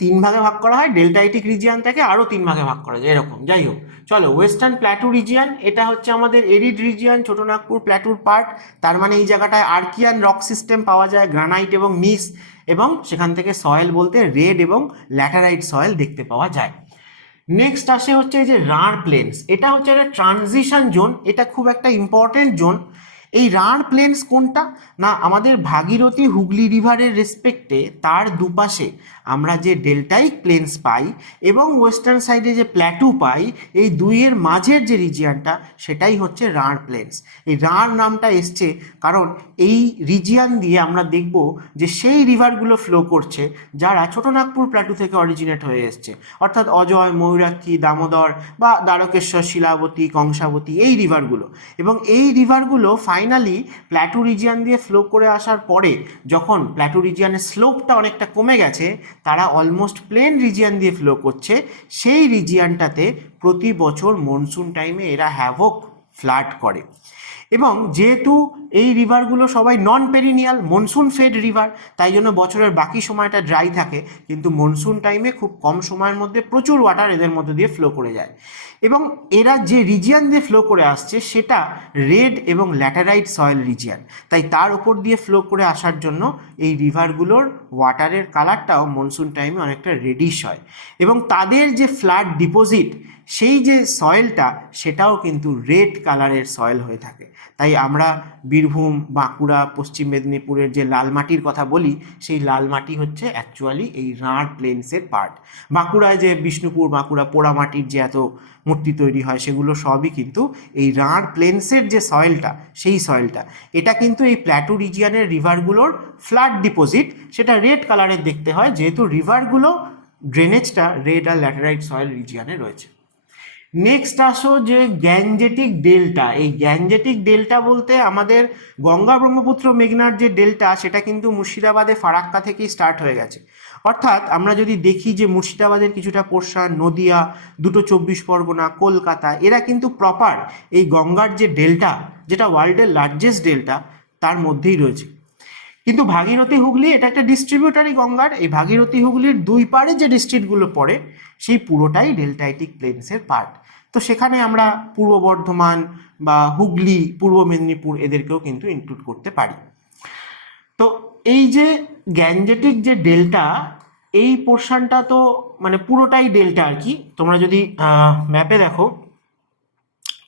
3 ভাগে ভাগ করা হয়, ডেল্টাইটিক রিজিয়ানটাকে আরও 3 ভাগে ভাগ করা যায় এরকম। যাই হোক, চলো ওয়েস্টার্ন প্ল্যাটু রিজিয়ান, এটা হচ্ছে আমাদের এরিড রিজিয়ান, ছোটনাগপুর প্ল্যাটুর পার্ট। তার মানে এই জায়গাটায় আর্কিয়ান রক সিস্টেম পাওয়া যায়, গ্রানাইট এবং নিস, এবং সেখান থেকে সয়েল বলতে রেড এবং ল্যাটারাইট সয়েল দেখতে পাওয়া যায়। নেক্সট আসে হচ্ছে এই যে রাঢ় প্লেন্স, এটা হচ্ছে একটা ট্রানজিশন জোন, এটা খুব একটা ইম্পর্টেন্ট জোন। এই রাঢ় প্লেন্স কোনটা না, আমাদের ভাগীরথী হুগলি রিভারের রেসপেক্টে তার দুপাশে আমরা যে ডেল্টাইক প্লেন্স পাই এবং ওয়েস্টার্ন সাইডে যে প্ল্যাটু পাই, এই দুইয়ের মাঝের যে রিজিয়ানটা সেটাই হচ্ছে রাঢ় প্লেন্স। এই রাঢ় নামটা এসছে কারণ এই রিজিয়ান দিয়ে আমরা দেখব যে সেই রিভারগুলো ফ্লো করছে যারা ছোটনাগপুর প্ল্যাটু থেকে অরিজিনেট হয়ে এসছে, অর্থাৎ অজয়, ময়ূরাক্ষী, দামোদর বা দ্বারকেশ্বর, শিলাবতী, কংসাবতী, এই রিভারগুলো। এবং এই রিভারগুলো ফাইনালি প্ল্যাটু রিজিয়ান দিয়ে ফ্লো করে আসার পরে, যখন প্ল্যাটু রিজিয়ানের স্লোপটা অনেকটা কমে গেছে, তারা অলমোস্ট প্লেন রিজিয়ান দিয়ে ফ্লো করছে। সেই রিজিয়ানটাতে প্রতি বছর মনসুন টাইমে এরা হ্যাভক ফ্লাড করে। এবং যেহেতু এই রিভারগুলো সবাই নন পেরিনিয়াল, মনসুন ফেড রিভার, তাই জন্য বছরের বাকি সময়টা ড্রাই থাকে, কিন্তু মনসুন টাইমে খুব কম সময়ের মধ্যে প্রচুর ওয়াটার এদের মধ্যে দিয়ে ফ্লো করে যায়। এবং এরা যে রিজিয়ান দিয়ে ফ্লো করে আসছে সেটা রেড এবং ল্যাটারাইট সয়েল রিজিয়ান, তাই তার উপর দিয়ে ফ্লো করে আসার জন্য এই রিভারগুলোর ওয়াটারের কালারটাও মনসুন টাইমে অনেকটা রেডিশ হয়। এবং তাদের যে ফ্লাড ডিপোজিট, সেই যে সয়েলটা, সেটাও কিন্তু রেড কালারের সয়েল হয়ে থাকে। তাই আমরা বীরভূম, বাঁকুড়া, পশ্চিম মেদিনীপুরের যে লাল মাটির কথা বলি, সেই লাল মাটি হচ্ছে অ্যাকচুয়ালি এই রাঢ় প্লেন্সের পার্ট। বাঁকুড়ায় যে বিষ্ণুপুর, বাঁকুড়া পোড়ামাটির যে এত মূর্তি তৈরি হয়, সেগুলো সবই কিন্তু এই রাঢ় প্লেন্সের যে সয়েলটা, সেই সয়েলটা। এটা কিন্তু এই প্ল্যাটু রিজিয়ানের রিভারগুলোর ফ্লাড ডিপোজিট, সেটা রেড কালারের দেখতে হয়, যেহেতু রিভারগুলো ড্রেনেজটা রেড আর ল্যাটারাইট সয়েল রিজিয়ানে রয়েছে। নেক্সট আসো যে গ্যাঞ্জেটিক ডেল্টা। এই গ্যাঞ্জেটিক ডেল্টা বলতে আমাদের গঙ্গা, ব্রহ্মপুত্র, মেঘনার যে ডেল্টা, সেটা কিন্তু মুর্শিদাবাদে ফারাক্কা থেকেই স্টার্ট হয়ে গেছে। অর্থাৎ আমরা যদি দেখি যে মুর্শিদাবাদের কিছুটা পোর্শন, নদিয়া, দুটো 24 পরগনা, কলকাতা, এরা কিন্তু প্রপার এই গঙ্গার যে ডেল্টা, যেটা ওয়ার্ল্ডের লার্জেস্ট ডেল্টা, তার মধ্যেই রয়েছে। কিন্তু ভাগীরথী হুগলি এটা একটা ডিস্ট্রিবিউটারি গঙ্গার, এই ভাগীরথী হুগলির দুই পাড়ে যে ডিস্ট্রিক্টগুলো পড়ে, সেই পুরোটাই ডেল্টাইটিক প্লেন্সের পার্ট। তো সেখানে আমরা পূর্ব বর্ধমান বা হুগলি, পূর্ব মেদিনীপুর, এদেরকেও কিন্তু ইনক্লুড করতে পারি। তো এই যে গ্যাঞ্জেটিক যে ডেল্টা, এই পোর্শনটা তো মানে পুরোটাই ডেল্টা আর কি। তোমরা যদি ম্যাপে দেখো,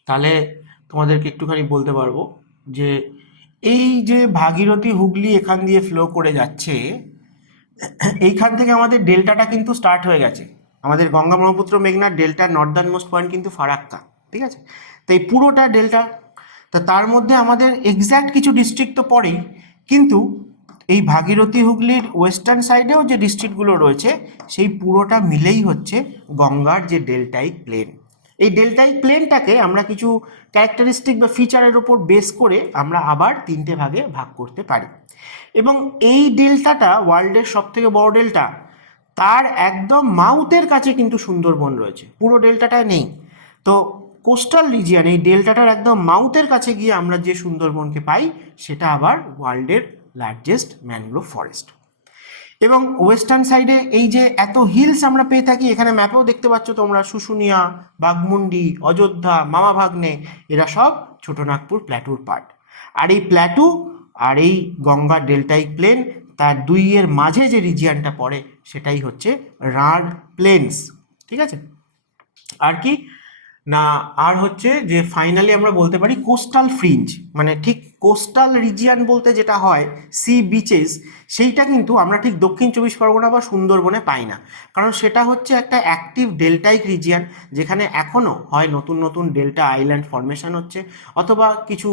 তাহলে তোমাদেরকে একটুখানি বলতে পারবো যে এই যে ভাগীরথী হুগলি এখান দিয়ে ফ্লো করে যাচ্ছে, এইখান থেকে আমাদের ডেল্টাটা কিন্তু স্টার্ট হয়ে গেছে। আমাদের গঙ্গা, ব্রহ্মপুত্র, মেঘনার ডেল্টার নর্দার্ন মোস্ট পয়েন্ট কিন্তু ফারাক্কা, ঠিক আছে। তো এই পুরোটা ডেল্টা, তা তার মধ্যে আমাদের এক্স্যাক্ট কিছু ডিস্ট্রিক্ট তো পড়েই, কিন্তু এই ভাগীরথী হুগলির ওয়েস্টার্ন সাইডেও যে ডিস্ট্রিক্টগুলো রয়েছে, সেই পুরোটা মিলেই হচ্ছে গঙ্গার যে ডেল্টাইক প্লেন। এই ডেল্টাইক প্লেনটাকে আমরা কিছু ক্যারেক্টারিস্টিক বা ফিচারের ওপর বেস করে আমরা আবার 3টে ভাগে ভাগ করতে পারি। এবং এই ডেল্টাটা ওয়ার্ল্ডের সবথেকে বড় ডেল্টা, তার একদম মাউথের কাছে কিন্তু সুন্দরবন রয়েছে, পুরো ডেল্টাটায় নেই। তো কোস্টাল রিজিয়ন, এই ডেল্টাটার একদম মাউথের কাছে গিয়ে আমরা যে সুন্দরবনকে পাই, সেটা আবার ওয়ার্ল্ডের লার্জেস্ট ম্যানগ্রোভ ফরেস্ট। এবং ওয়েস্টার্ন সাইডে এই যে এত হিলস আমরা পেয়ে থাকি, এখানে ম্যাপেও দেখতে পাচ্ছ তোমরা, শুশুনিয়া, বাঘমুন্ডি, অযোধ্যা, মামাভাগ্নে, এরা সব ছোটনাগপুর প্ল্যাটুর পার্ট। আর এই প্ল্যাটু আর এই গঙ্গা ডেল্টাইক প্লেন, তার দুইয়ের মাঝে যে রিজিয়ানটা পড়ে সেটাই হচ্ছে রাঢ় প্লেন্স। ঠিক আছে, আর কি না, আর হচ্ছে যে ফাইনালি আমরা বলতে পারি কোস্টাল ফ্রিঞ্জ, মানে ঠিক কোস্টাল রিজিয়ান বলতে যেটা হয় সি বিচেস, সেইটা কিন্তু আমরা ঠিক দক্ষিণ চব্বিশ পরগনা বা সুন্দরবনে পাই না, কারণ সেটা হচ্ছে একটা অ্যাক্টিভ ডেল্টাইক রিজিয়ান, যেখানে এখনও হয় নতুন নতুন ডেল্টা আইল্যান্ড ফর্মেশন হচ্ছে, অথবা কিছু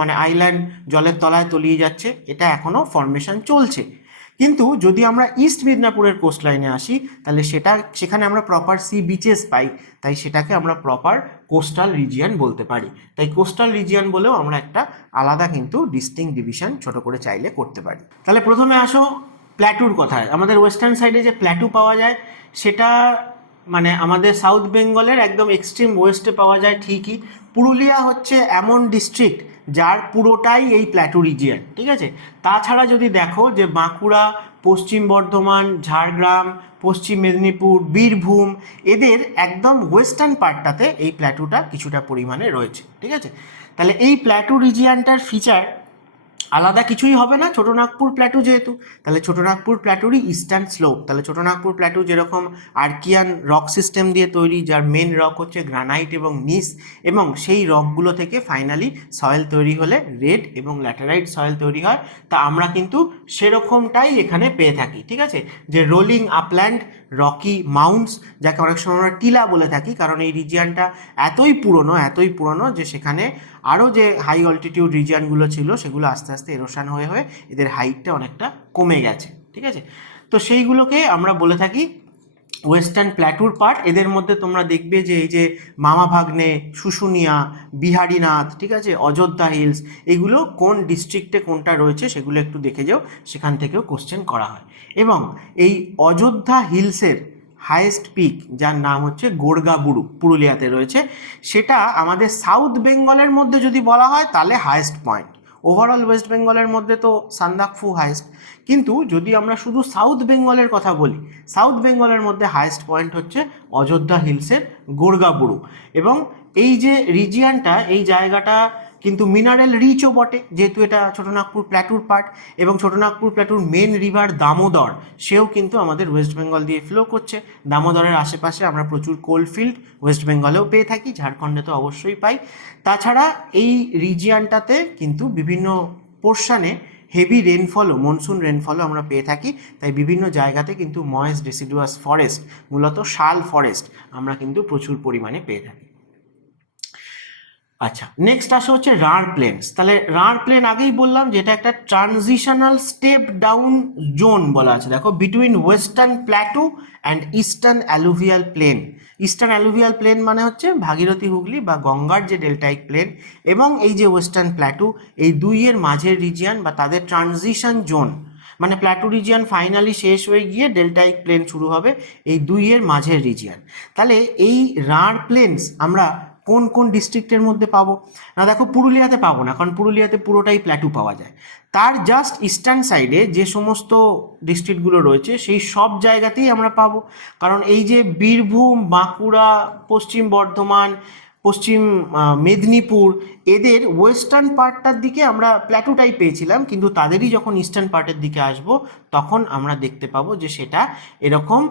মানে আইল্যান্ড জলের তলায় তলিয়ে যাচ্ছে, এটা এখনও ফর্মেশন চলছে। কিন্তু যদি আমরা ইস্ট মিদনাপুরের কোস্ট লাইনে আসি, তাহলে সেখানে আমরা প্রপার সি বিচেস পাই, তাই সেটাকে আমরা প্রপার কোস্টাল রিজিয়ান বলতে পারি। তাই কোস্টাল রিজিয়ান বলেও আমরা একটা আলাদা কিন্তু ডিস্টিংক্ট ডিভিশন ছোট করে চাইলে করতে পারি। তাহলে প্রথমে আসো প্ল্যাটুর কথায়। আমাদের ওয়েস্টার্ন সাইডে যে প্ল্যাটু পাওয়া যায় সেটা মানে আমাদের সাউথ বেঙ্গলের একদম এক্সট্রিম ওয়েস্টে পাওয়া যায় ঠিকই। পুরুলিয়া হচ্ছে এমন ডিস্ট্রিক্ট যার পুরোটাই এই প্ল্যাটু রিজিয়ন। ঠিক আছে, তাছাড়া যদি দেখো যে বাঁকুড়া, পশ্চিম বর্ধমান, ঝাড়গ্রাম, পশ্চিম মেদিনীপুর, বীরভূম, এদের একদম ওয়েস্টার্ন পার্টটাতে এই প্ল্যাটুটা কিছুটা পরিমাণে রয়েছে। ঠিক আছে, তাহলে এই প্ল্যাটু রিজিয়ানটার ফিচার আলাদা কিছুই হবে না ছোটনাগপুর প্ল্যাটু যেহেতু, তাহলে ছোটনাগপুর প্ল্যাটুরই ইস্টার্ন স্লোপ। তাহলে ছোটনাগপুর প্ল্যাটু যেরকম আর্কিয়ান রক সিস্টেম দিয়ে তৈরি, যার মেন রক হচ্ছে গ্রানাইট এবং নিস, এবং সেই রকগুলো থেকে ফাইনালি সয়েল তৈরি হলে রেড এবং ল্যাটেরাইট সয়েল তৈরি হয়, তা আমরা কিন্তু সেরকমটাই এখানে পেয়ে থাকি। ঠিক আছে, যে রোলিং আপল্যান্ড, রকি মাউন্টস, যাকে অনেক সময় আমরা টিলা বলে থাকি, কারণ এই রিজিয়ানটা এতই পুরনো যে সেখানে আরও যে হাই অল্টিটিউড রিজিয়ানগুলো ছিল সেগুলো আস্তে আস্তে এরোশন হয়ে এদের হাইটটা অনেকটা কমে গেছে। ঠিক আছে, তো সেইগুলোকে আমরা বলে থাকি ওয়েস্টার্ন প্ল্যাটুর পার্ট। এদের মধ্যে তোমরা দেখবে যে এই যে মামাভাগ্নে, শুশুনিয়া, বিহারীনাথ, ঠিক আছে, অযোধ্যা হিলস, এগুলো কোন ডিস্ট্রিক্টে কোনটা রয়েছে সেগুলো একটু দেখে যাও, সেখান থেকেও কোশ্চেন করা হয়। এবং এই অযোধ্যা হিলসের হায়েস্ট পিক, যার নাম হচ্ছে গোর্গাবুরু, পুরুলিয়াতে রয়েছে, সেটা আমাদের সাউথ বেঙ্গলের মধ্যে যদি বলা হয় তাহলে হায়েস্ট পয়েন্ট। ওভারঅল ওয়েস্ট বেঙ্গলের মধ্যে তো সান্দাকফু হায়েস্ট, কিন্তু যদি আমরা শুধু সাউথ বেঙ্গলের কথা বলি, সাউথ বেঙ্গলের মধ্যে হায়েস্ট পয়েন্ট হচ্ছে অযোধ্যা হিলসের গোর্গাবুরু। এবং এই যে রিজিয়ানটা, এই জায়গাটা কিন্তু মিনারেল রিচও বটে, যেহেতু এটা ছোটনাগপুর প্ল্যাটুর পার্ট, এবং ছোটনাগপুর প্ল্যাটুর মেন রিভার দামোদর, সেও কিন্তু আমাদের ওয়েস্ট বেঙ্গল দিয়ে ফ্লো করছে। দামোদরের আশেপাশে আমরা প্রচুর কোলফিল্ড ওয়েস্ট বেঙ্গলেও পেয়ে থাকি, ঝাড়খণ্ডে তো অবশ্যই পাই। তাছাড়া এই রিজিয়ানটাতে কিন্তু বিভিন্ন পোর্শনে হেভি রেনফলও, মনসুন রেনফলও আমরা পেয়ে থাকি, তাই বিভিন্ন জায়গাতে কিন্তু ময়েস্ট ডেসিডুয়াস ফরেস্ট, মূলত শাল ফরেস্ট, আমরা কিন্তু প্রচুর পরিমাণে পেয়ে থাকি। আচ্ছা, নেক্সট আসে হচ্ছে রাঢ় প্লেন্স। তাহলে রাঢ় প্লেন আগেই বললাম যে এটা একটা ট্রানজিশনাল স্টেপ ডাউন জোন বলা আছে, দেখো, between western plateau and eastern alluvial plain. Eastern alluvial plain মানে হচ্ছে ভাগীরথী, হুগলি বা গঙ্গার যে ডেল্টাইক প্লেন, এবং এই যে ওয়েস্টার্ন প্ল্যাটু, এই দুইয়ের মাঝের রিজিয়ান বা তাদের ট্রানজিশন জোন, মানে প্ল্যাটু রিজিয়ান ফাইনালি শেষ হয়ে গিয়ে ডেল্টাইক প্লেন শুরু হবে, এই দুইয়ের মাঝের রিজিয়ান। তাহলে এই রাঢ় প্লেন্স আমরা কোন কোন ডিস্ট্রিক্টের মধ্যে পাবো না, দেখো, পুরুলিয়াতে পাবো না, কারণ পুরুলিয়াতে পুরোটাই প্ল্যাটু পাওয়া যায়। তার জাস্ট ইস্টার্ন সাইডে যে সমস্ত ডিস্ট্রিক্টগুলো রয়েছে সেই সব জায়গাতেই আমরা পাবো, কারণ এই যে বীরভূম, বাঁকুড়া, পশ্চিম বর্ধমান, পশ্চিম মেদিনীপুর, এদের ওয়েস্টার্ন পার্টটার দিকে আমরা প্ল্যাটুটাই পেয়েছিলাম, কিন্তু তাদেরই যখন ইস্টার্ন পার্টের দিকে আসব তখন আমরা দেখতে পাবো যে সেটা এরকম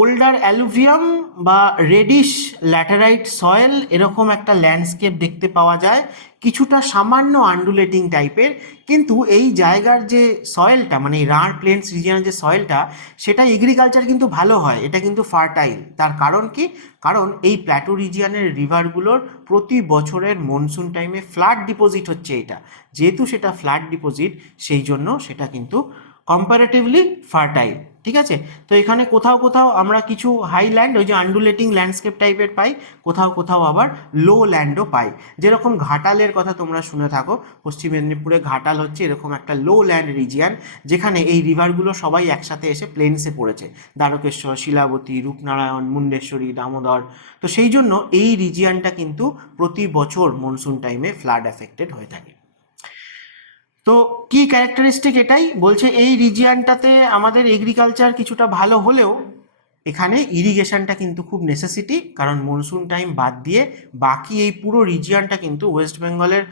ওল্ডার অ্যালুভিয়াম বা রেডিশ ল্যাটেরাইট সয়েল, এরকম একটা ল্যান্ডস্কেপ দেখতে পাওয়া যায়, কিছুটা সামান্য আন্ডুলেটিং টাইপের। কিন্তু এই জায়গার যে সয়েলটা, মানে এই রাঢ় প্লেন্স রিজিয়নের যে সয়েলটা, সেটা এগ্রিকালচার কিন্তু ভালো হয়, এটা কিন্তু ফার্টাইল। তার কারণ কি? কারণ এই প্ল্যাটু রিজিয়নের রিভারগুলোর প্রতি বছরের মনসুন টাইমে ফ্লাড ডিপোজিট হচ্ছে, এটা যেহেতু সেটা ফ্লাড ডিপোজিট, সেই জন্য সেটা কিন্তু কম্পারেটিভলি ফার্টাইল। ঠিক আছে, তো এখানে কোথাও কোথাও আমরা কিছু হাইল্যান্ড, ওই যে আন্ডুলেটিং ল্যান্ডস্কেপ টাইপের পাই, কোথাও কোথাও আবার লো ল্যান্ডও পাই। যেরকম ঘাটালের কথা তোমরা শুনে থাকো, পশ্চিম মেদিনীপুরে ঘাটাল হচ্ছে এরকম একটা লো ল্যান্ড রিজিয়ান, যেখানে এই রিভারগুলো সবাই একসাথে এসে প্লেন্সে পড়েছে, দ্বারকেশ্বর, শিলাবতী, রূপনারায়ণ, মুন্ডেশ্বরী, দামোদর। তো সেই জন্য এই রিজিয়ানটা কিন্তু প্রতি বছর মনসুন টাইমে ফ্লাড এফেক্টেড হয়ে থাকে। তো কি ক্যারেক্টারিস্টিক এটাই বলছে, এই রিজিয়ানটাতে আমাদের এগ্রিকালচার কিছুটা ভালো হলেও এখানে ইরিগেশনটা কিন্তু খুব নেসেসিটি, কারণ মনসুন টাইম বাদ দিয়ে বাকি এই পুরো রিজিয়ানটা কিন্তু ওয়েস্ট বেঙ্গলের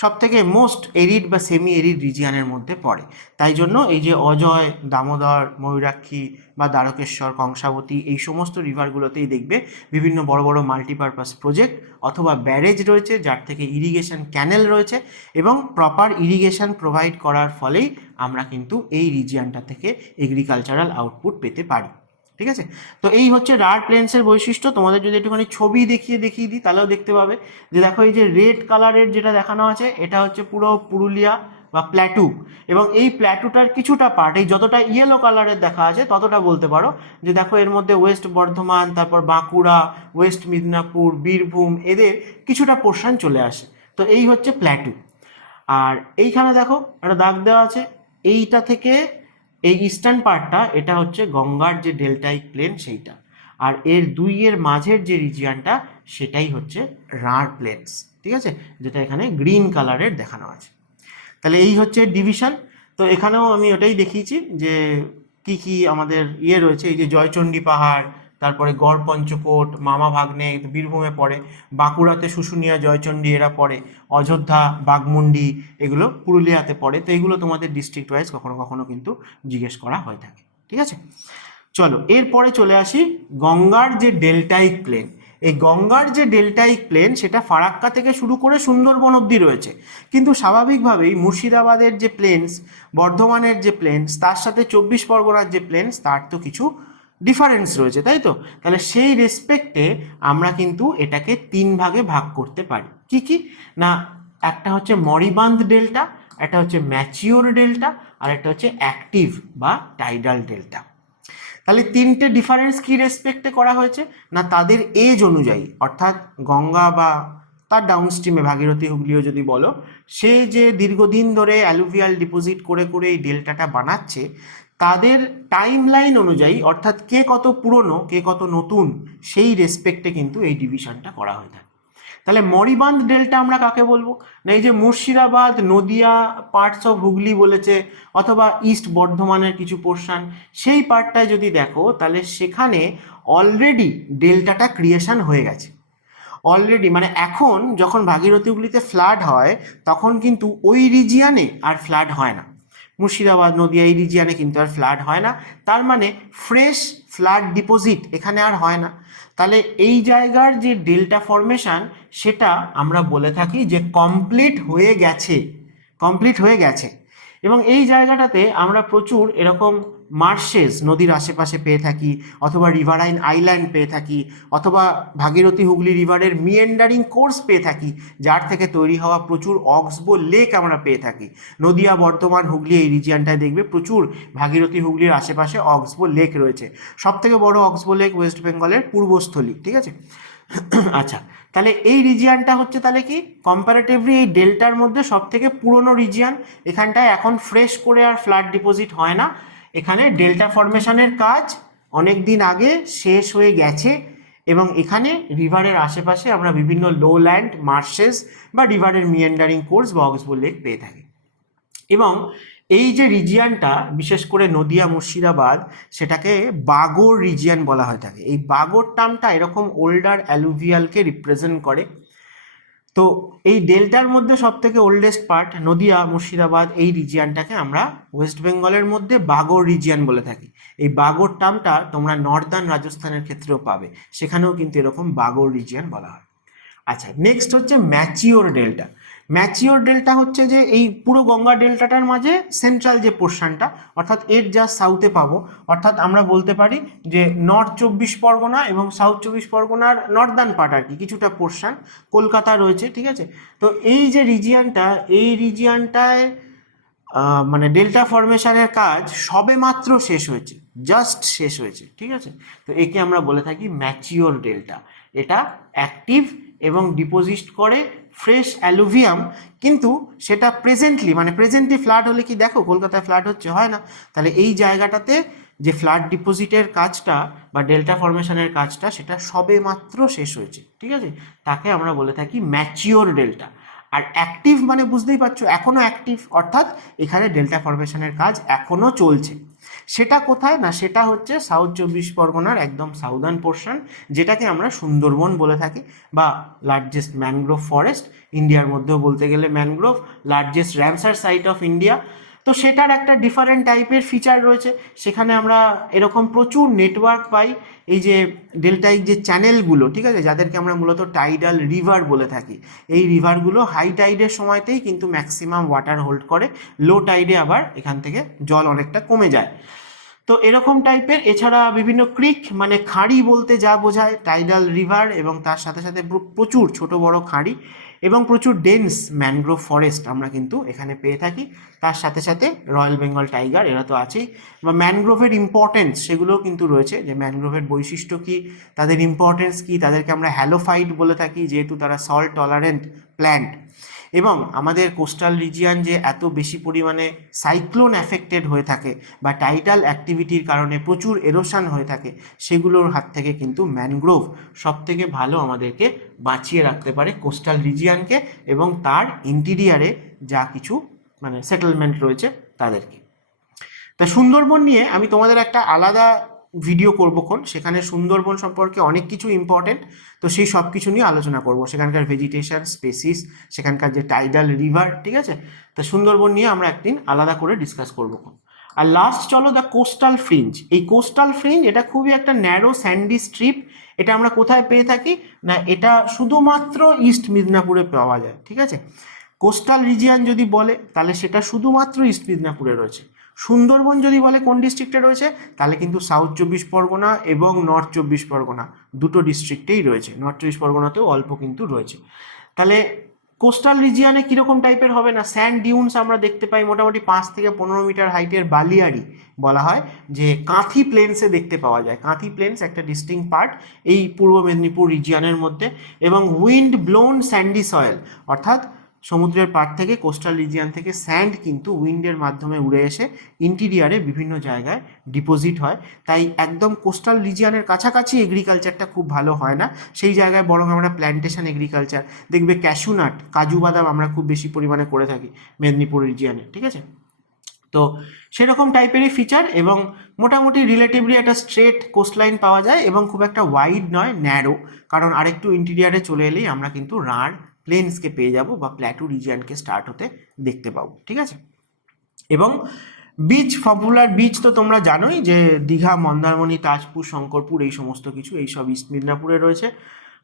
সব থেকে মোস্ট এরিড বা সেমি এরিড রিজিয়ানের মধ্যে পড়ে। তাই জন্য এই যে অজয়, দামোদর, ময়ূরাক্ষী বা দ্বারকেশ্বর, কংসাবতী এই সমস্ত রিভারগুলোতেই দেখবে বিভিন্ন বড় বড় মাল্টিপারপাস প্রজেক্ট অথবা ব্যারেজ রয়েছে, যার থেকে ইরিগেশন ক্যানেল রয়েছে, এবং প্রপার ইরিগেশন প্রোভাইড করার ফলেই আমরা কিন্তু এই রিজিয়ানটা থেকে এগ্রিকালচারাল আউটপুট পেতে পারি। ঠিক আছে, তো এই হচ্ছে রাঢ় প্লেন্সের বৈশিষ্ট্য। তোমাদের যদি একটুখানি ছবি দেখিয়ে দিই তাহলেও দেখতে পাবে যে দেখো এই যে রেড কালারের যেটা দেখানো আছে এটা হচ্ছে পুরো পুরুলিয়া বা প্ল্যাটু, এবং এই প্ল্যাটুটার কিছুটা পার্ট, এই যতটা ইয়েলো কালারের দেখা আছে ততটা বলতে পারো যে দেখো এর মধ্যে ওয়েস্ট বর্ধমান, তারপর বাঁকুড়া, ওয়েস্ট মিদনাপুর, বীরভূম এদের কিছুটা পোর্শন চলে আসে। তো এই হচ্ছে প্ল্যাটু। আর এইখানে দেখো একটা দাগ দেওয়া আছে, এইটা থেকে এই ইস্টার্ন পার্টটা এটা হচ্ছে গঙ্গার যে ডেল্টাইক প্লেন সেইটা, আর এর দুইয়ের মাঝের যে রিজিয়ানটা সেটাই হচ্ছে রাঢ় প্লেন্স। ঠিক আছে, যেটা এখানে গ্রিন কালারের দেখানো আছে। তাহলে এই হচ্ছে ডিভিশন। তো এখানেও আমি ওটাই দেখিয়েছি যে কি কি আমাদের রয়েছে, এই যে জয়চণ্ডী পাহাড়, তারপরে গড় পঞ্চকোট, মামা ভাগ্নে বীরভূমে পড়ে, বাঁকুড়াতে শুশুনিয়া, জয়চণ্ডী এরা পড়ে, অযোধ্যা, বাঘমুন্ডি এগুলো পুরুলিয়াতে পড়ে। তো এগুলো তোমাদের ডিস্ট্রিক্ট ওয়াইজ কখনো কখনো কিন্তু জিজ্ঞেস করা হয়ে থাকে। ঠিক আছে, চলো এরপরে চলে আসি গঙ্গার যে ডেল্টাইক প্লেন। এই গঙ্গার যে ডেল্টাইক প্লেন সেটা ফারাক্কা থেকে শুরু করে সুন্দরবন অবধি রয়েছে, কিন্তু স্বাভাবিকভাবেই মুর্শিদাবাদের যে প্লেন্স, বর্ধমানের যে প্লেন্স, তার সাথে 24 পরগনার যে প্লেন্স, তার তো কিছু ডিফারেন্স রয়েছে, তাই তো? তাহলে সেই রেসপেক্টে আমরা কিন্তু এটাকে 3 ভাগে ভাগ করতে পারি। কি কি না, একটা হচ্ছে মরিবান্দ ডেল্টা, একটা হচ্ছে ম্যাচিওর ডেল্টা, আর একটা হচ্ছে অ্যাক্টিভ বা টাইডাল ডেল্টা। তাহলে 3টে ডিফারেন্স কি রেসপেক্টে করা হয়েছে না, তাদের এজ অনুযায়ী, অর্থাৎ গঙ্গা বা তার ডাউনস্ট্রিমে ভাগীরথী হুগলিও যদি বলো, সে যে দীর্ঘদিন ধরে অ্যালুভিয়াল ডিপোজিট করে করে এই ডেল্টাটা বানাচ্ছে, তাদের টাইম লাইন অনুযায়ী, অর্থাৎ কে কত পুরনো কে কত নতুন, সেই রেসপেক্টে কিন্তু এই ডিভিশনটা করা হয়ে থাকে। তাহলে মরিবান্দ ডেল্টা আমরা কাকে বলবো না, এই যে মুর্শিদাবাদ, নদিয়া, পার্টস অফ হুগলি বলেছে, অথবা ইস্ট বর্ধমানের কিছু পোর্শন, সেই পার্টটায় যদি দেখো তাহলে সেখানে অলরেডি ডেল্টাটা ক্রিয়েশন হয়ে গেছে অলরেডি। মানে এখন যখন ভাগীরথী হুগলিতে ফ্লাড হয় তখন কিন্তু ওই রিজিয়ানে আর ফ্লাড হয় না, মুর্শিদাবাদ, নদিয়া এই রিজিয়ানে কিন্তু আর ফ্লাড হয় না। তার মানে ফ্রেশ ফ্লাড ডিপোজিট এখানে আর হয় না। তাহলে এই জায়গার যে ডেল্টা ফর্মেশন সেটা আমরা বলে থাকি যে কমপ্লিট হয়ে গেছে, কমপ্লিট হয়ে গেছে। এবং এই জায়গাটাতে আমরা প্রচুর এরকম মার্শেস নদীর আশেপাশে পেয়ে থাকি, অথবা রিভারাইন আইল্যান্ড পেয়ে থাকি, অথবা ভাগীরথী হুগলি রিভারের মিয়েন্ডারিং কোর্স পেয়ে থাকি, যার থেকে তৈরি হওয়া প্রচুর অক্সবো লেক আমরা পেয়ে থাকি। নদিয়া, বর্ধমান, হুগলি এই রিজিয়ানটায় দেখবে প্রচুর ভাগীরথী হুগলির আশেপাশে অক্সবো লেক রয়েছে। সবথেকে বড় অক্সবো লেক ওয়েস্ট বেঙ্গলের পূর্বস্থলী। ঠিক আছে, আচ্ছা, তাহলে এই রিজিয়ানটা হচ্ছে তাহলে কি কম্পারেটিভলি এই ডেল্টার মধ্যে সব থেকে পুরনো রিজিয়ান। এখানটায় এখন ফ্রেশ করে আর ফ্লাড ডিপোজিট হয় না, এখানে ডেল্টা ফরমেশনের কাজ অনেক দিন আগে শেষ হয়ে গেছে, এবং এখানে রিভারের আশেপাশে আমরা বিভিন্ন লো ল্যান্ড, মার্শেস বা রিভারের মিয়েন্ডারিং কোর্স বা অক্সবো লেক পেয়ে থাকি। এবং এই যে রিজিয়ানটা বিশেষ করে নদিয়া, মুর্শিদাবাদ, সেটাকে বাগোর রিজিয়ান বলা হয়ে থাকে। এই বাগোর টার্মটা এরকম ওল্ডার অ্যালুভিয়ালকে রিপ্রেজেন্ট করে। তো এই ডেল্টার মধ্যে সব থেকে ওল্ডেস্ট পার্ট নদিয়া, মুর্শিদাবাদ এই রিজিয়ানটাকে আমরা ওয়েস্ট বেঙ্গলের মধ্যে বাগোর রিজিয়ান বলে থাকি। এই বাগোর টার্মটা তোমরা নর্দার্ন রাজস্থানের ক্ষেত্রেও পাবে, সেখানেও কিন্তু এরকম বাগোর রিজিয়ান বলা হয়। আচ্ছা, নেক্সট হচ্ছে ম্যাচিওর ডেল্টা। ম্যাচিওর ডেল্টা হচ্ছে যে এই পুরো গঙ্গা ডেল্টাটার মাঝে সেন্ট্রাল যে পোর্শনটা, অর্থাৎ এর যা সাউথে পাবো, অর্থাৎ আমরা বলতে পারি যে নর্থ 24 পরগনা এবং সাউথ 24 পরগনার নর্দার্ন পার্ট আর কি, কিছুটা পোর্শন কলকাতা রয়েছে। ঠিক আছে, তো এই যে রিজিয়ানটা, এই রিজিয়ানটায় মানে ডেল্টা ফরমেশনের কাজ সবে মাত্র শেষ হয়েছে, জাস্ট শেষ হয়েছে। ঠিক আছে, তো একে আমরা বলে থাকি ম্যাচিওর ডেল্টা। এটা অ্যাক্টিভ এবং ডিপোজিট করে ফ্রেশ অ্যালুভিয়াম, কিন্তু সেটা প্রেজেন্টলি ফ্লাড হলে কি দেখো কলকাতায় ফ্লাড হচ্ছে, হয় না। তাহলে এই জায়গাটাতে যে ফ্লাড ডিপোজিটের কাজটা বা ডেল্টা ফরমেশনের কাজটা সেটা সবে মাত্র শেষ হয়েছে। ঠিক আছে, তাকে আমরা বলে থাকি ম্যাচিওর ডেল্টা। আর অ্যাক্টিভ মানে বুঝতেই পারছো এখনও অ্যাক্টিভ, অর্থাৎ এখানে ডেল্টা ফরমেশনের কাজ এখনও চলছে। সেটা কোথায় না, সেটা হচ্ছে সাউথ চব্বিশ পরগনার একদম সাউদার্ন পোর্শন, যেটাকে আমরা সুন্দরবন বলে থাকি, বা লার্জেস্ট ম্যানগ্রোভ ফরেস্ট ইন্ডিয়ার মধ্যেও বলতে গেলে mangrove, largest Ramsar site of India. তো সেটার একটা ডিফারেন্ট টাইপের ফিচার রয়েছে, সেখানে আমরা এরকম প্রচুর নেটওয়ার্ক পাই, এই যে ডেল্টাইক যে চ্যানেলগুলো, ঠিক আছে, যাদেরকে আমরা মূলত টাইডাল রিভার বলে থাকি, এই রিভারগুলো হাই টাইডের সময়তেই কিন্তু ম্যাক্সিমাম ওয়াটার হোল্ড করে, লো টাইডে আবার এখান থেকে জল অনেকটা কমে যায়। তো এরকম টাইপের, এছাড়া বিভিন্ন ক্রিক মানে খাঁড়ি বলতে যা বোঝায় টাইডাল রিভার, এবং তার সাথে সাথে প্রচুর ছোট বড় খাঁড়ি এবং প্রচুর ডেন্স ম্যানগ্রোভ ফরেস্ট আমরা কিন্তু এখানে পেয়ে থাকি। তার সাথে সাথে রয়্যাল বেঙ্গল টাইগার এরা তো আছেই, বা ম্যানগ্রোভের ইম্পর্টেন্স সেগুলোও কিন্তু রয়েছে, যে ম্যানগ্রোভের বৈশিষ্ট্য কী, তাদের ইম্পর্টেন্স কী, তাদেরকে আমরা হ্যালোফাইট বলে থাকি যেহেতু তারা সল্ট টলারেন্ট প্ল্যান্ট। এবং আমাদের কোস্টাল রিজিয়ান যে এত বেশি পরিমাণে সাইক্লোন অ্যাফেক্টেড হয়ে থাকে বা টাইডাল অ্যাক্টিভিটির কারণে প্রচুর এরোশন হয়ে থাকে, সেগুলোর হাত থেকে কিন্তু ম্যানগ্রোভ সবথেকে ভালো আমাদেরকে বাঁচিয়ে রাখতে পারে কোস্টাল রিজিয়ানকে এবং তার ইন্টিরিয়ারে যা কিছু মানে সেটেলমেন্ট রয়েছে তাদেরকে। তা সুন্দরবন নিয়ে আমি তোমাদের একটা আলাদা ভিডিও করবো কোন, সেখানে সুন্দরবন সম্পর্কে অনেক কিছু ইম্পর্টেন্ট, তো সেই সব কিছু নিয়ে আলোচনা করব, সেখানকার ভেজিটেশন, স্পেসিস, সেখানকার যে টাইডাল রিভার, ঠিক আছে। তা সুন্দরবন নিয়ে আমরা একদিন আলাদা করে ডিসকাস করবো কোন। আর লাস্ট চলো দ্য কোস্টাল ফ্রিঞ্জ। এই কোস্টাল ফ্রিঞ্জ এটা খুবই একটা ন্যারো স্যান্ডি স্ট্রিপ, এটা আমরা কোথায় পেয়ে থাকি না, এটা শুধুমাত্র ইস্ট মিদনাপুরে পাওয়া যায়, ঠিক আছে। কোস্টাল রিজিয়ান যদি বলে তাহলে সেটা শুধুমাত্র ইস্ট মিদনাপুরে রয়েছে। সুন্দরবন যদি বলে কোন ডিস্ট্রিক্টে রয়েছে, তাহলে কিন্তু সাউথ চব্বিশ পরগনা এবং নর্থ চব্বিশ পরগনা দুটো ডিস্ট্রিক্টেই রয়েছে, নর্থ চব্বিশ পরগনাতেও অল্প কিন্তু রয়েছে। তাহলে কোস্টাল রিজিয়ানে কীরকম টাইপের হবে না, স্যান্ড ডিউনস আমরা দেখতে পাই মোটামুটি 5 থেকে 15 মিটার হাইটের বালিয়াড়ি বলা হয়, যে কাঁথি প্লেন্সে দেখতে পাওয়া যায়। কাঁথি প্লেন্স একটা ডিস্টিংক্ট পার্ট এই পূর্ব মেদিনীপুর রিজিয়ানের মধ্যে, এবং উইন্ড ব্লোন স্যান্ডি সয়েল, অর্থাৎ সমুদ্রের পাড় থেকে কোস্টাল রিজিয়ান থেকে স্যান্ড কিন্তু উইন্ডের মাধ্যমে উড়ে এসে ইন্টিরিয়ারে বিভিন্ন জায়গায় ডিপোজিট হয়। তাই একদম কোস্টাল রিজিয়ানের কাছাকাছি এগ্রিকালচারটা খুব ভালো হয় না, সেই জায়গায় বরং আমরা প্ল্যান্টেশন এগ্রিকালচার দেখবে, ক্যাশুনাট, কাজু বাদাম আমরা খুব বেশি পরিমাণে করে থাকি মেদিনীপুর রিজিয়ানে, ঠিক আছে। তো সেরকম টাইপেরই ফিচার, এবং মোটামুটি রিলেটিভলি একটা স্ট্রেট কোস্টলাইন পাওয়া যায়, এবং খুব একটা ওয়াইড নয়, ন্যারো, কারণ আরেকটু ইন্টিরিয়ারে চলে এলেই আমরা কিন্তু রাঢ় প্লেন্সকে পেয়ে যাব বা প্ল্যাটু রিজিয়ানকে স্টার্ট হতে দেখতে পাবো, ঠিক আছে। এবং বিচ, পপুলার বিচ তো তোমরা জানোই যে দীঘা, মন্দারমণি, তাজপুর, শঙ্করপুর, এই সমস্ত কিছু এইসব ইস্ট মিদনাপুরে রয়েছে।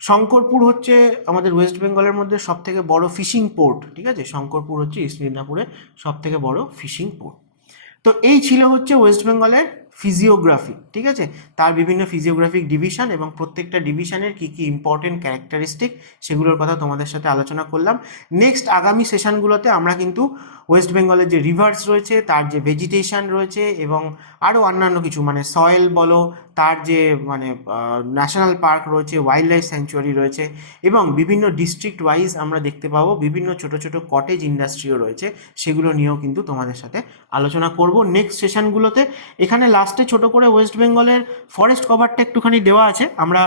শঙ্করপুর হচ্ছে আমাদের ওয়েস্ট বেঙ্গলের মধ্যে সব থেকে বড় ফিশিং পোর্ট, ঠিক আছে। শঙ্করপুর হচ্ছে ইস্ট মিদনাপুরে সব থেকে বড় ফিশিং পোর্ট। তো এই ছিল হচ্ছে ওয়েস্ট বেঙ্গলের ফিজিওগ্রাফি, ঠিক আছে, তার বিভিন্ন ফিজিওগ্রাফিক ডিভিশন এবং প্রত্যেকটা ডিভিশনের কী কী ইম্পর্টেন্ট ক্যারেক্টারিস্টিক সেগুলোর কথা তোমাদের সাথে আলোচনা করলাম। নেক্সট আগামী সেশনগুলোতে আমরা কিন্তু ওয়েস্ট বেঙ্গলের যে রিভার্স রয়েছে, তার যে ভেজিটেশন রয়েছে, এবং আরও অন্যান্য কিছু মানে সয়েল বলো, তার যে মানে ন্যাশনাল পার্ক রয়েছে, ওয়াইল্ড লাইফ স্যাংচুয়ারি রয়েছে, এবং বিভিন্ন ডিস্ট্রিক্ট ওয়াইজ আমরা দেখতে পাবো বিভিন্ন ছোট ছোট কটেজ ইন্ডাস্ট্রিও রয়েছে, সেগুলো নিয়েও কিন্তু তোমাদের সাথে আলোচনা করব নেক্সট সেশনগুলোতে। এখানে লাস্টে ছোট করে ওয়েস্ট বেঙ্গলের ফরেস্ট কভারটা একটুখানি দেওয়া আছে, আমরা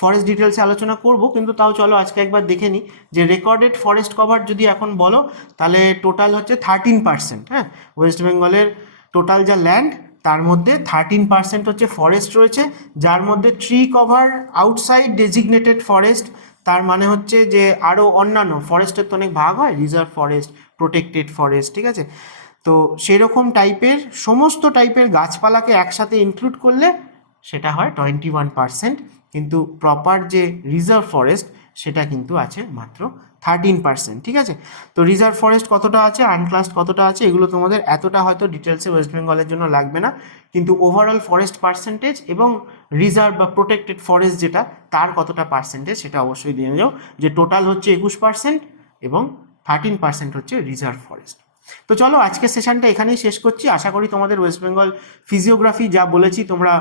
ফরেস্ট ডিটেলসে আলোচনা করব, কিন্তু তাও চলো আজকে একবার দেখে নিই যে রেকর্ডেড ফরেস্ট কভার যদি এখন বলো তাহলে টোটাল হচ্ছে 13%। হ্যাঁ, ওয়েস্ট বেঙ্গলের টোটাল যা ল্যান্ড তার মধ্যে 13% হচ্ছে ফরেস্ট রয়েছে, যার মধ্যে tree cover outside designated forest, তার মানে হচ্ছে যে আরও অন্যান্য ফরেস্টের তো অনেক ভাগ হয়, রিজার্ভ ফরেস্ট, প্রোটেক্টেড ফরেস্ট, ঠিক আছে। তো সেরকম টাইপের সমস্ত টাইপের গাছপালাকে একসাথে ইনক্লুড করলে সেটা হয় 21%, কিন্তু প্রপার যে রিজার্ভ ফরেস্ট সেটা কিন্তু আছে মাত্র 13%, ঠিক আছে। তো রিজার্ভ ফরেস্ট কতটা আছে, আনক্লাসড কতটা আছে, এগুলো তোমাদের এতটা হয়তো ডিটেলসে ওয়েস্ট বেঙ্গলের জন্য লাগবে না, কিন্তু ওভারঅল ফরেস্ট পার্সেন্টেজ এবং রিজার্ভ বা প্রোটেক্টেড ফরেস্ট যেটা তার কতটা পার্সেন্টেজ সেটা অবশ্যই দিয়ে যাও, যে টোটাল হচ্ছে 21% এবং 13% হচ্ছে রিজার্ভ ফরেস্ট। তো চলো আজকের সেশনটা এখানেই শেষ করছি। আশা করি তোমাদের ওয়েস্ট বেঙ্গল ফিজিওগ্রাফি যা বলেছি তোমরা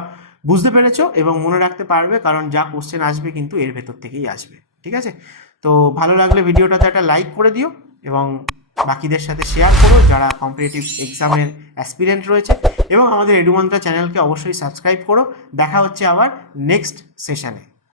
বুঝতে পেরেছো এবং মনে রাখতে পারবে, কারণ যা কোশ্চেন আসবে কিন্তু এর ভেতর থেকেই আসবে, ঠিক আছে। তো ভালো লাগলে ভিডিওটাতে একটা লাইক করে দিও এবং বাকিদের সাথে শেয়ার করো যারা কম্পিটিটিভ এক্সামের অ্যাসপিরেন্ট রয়েছে, এবং আমাদের এডুমন্ত্রা চ্যানেলকে অবশ্যই সাবস্ক্রাইব করো। দেখা হচ্ছে আবার নেক্সট সেশনে।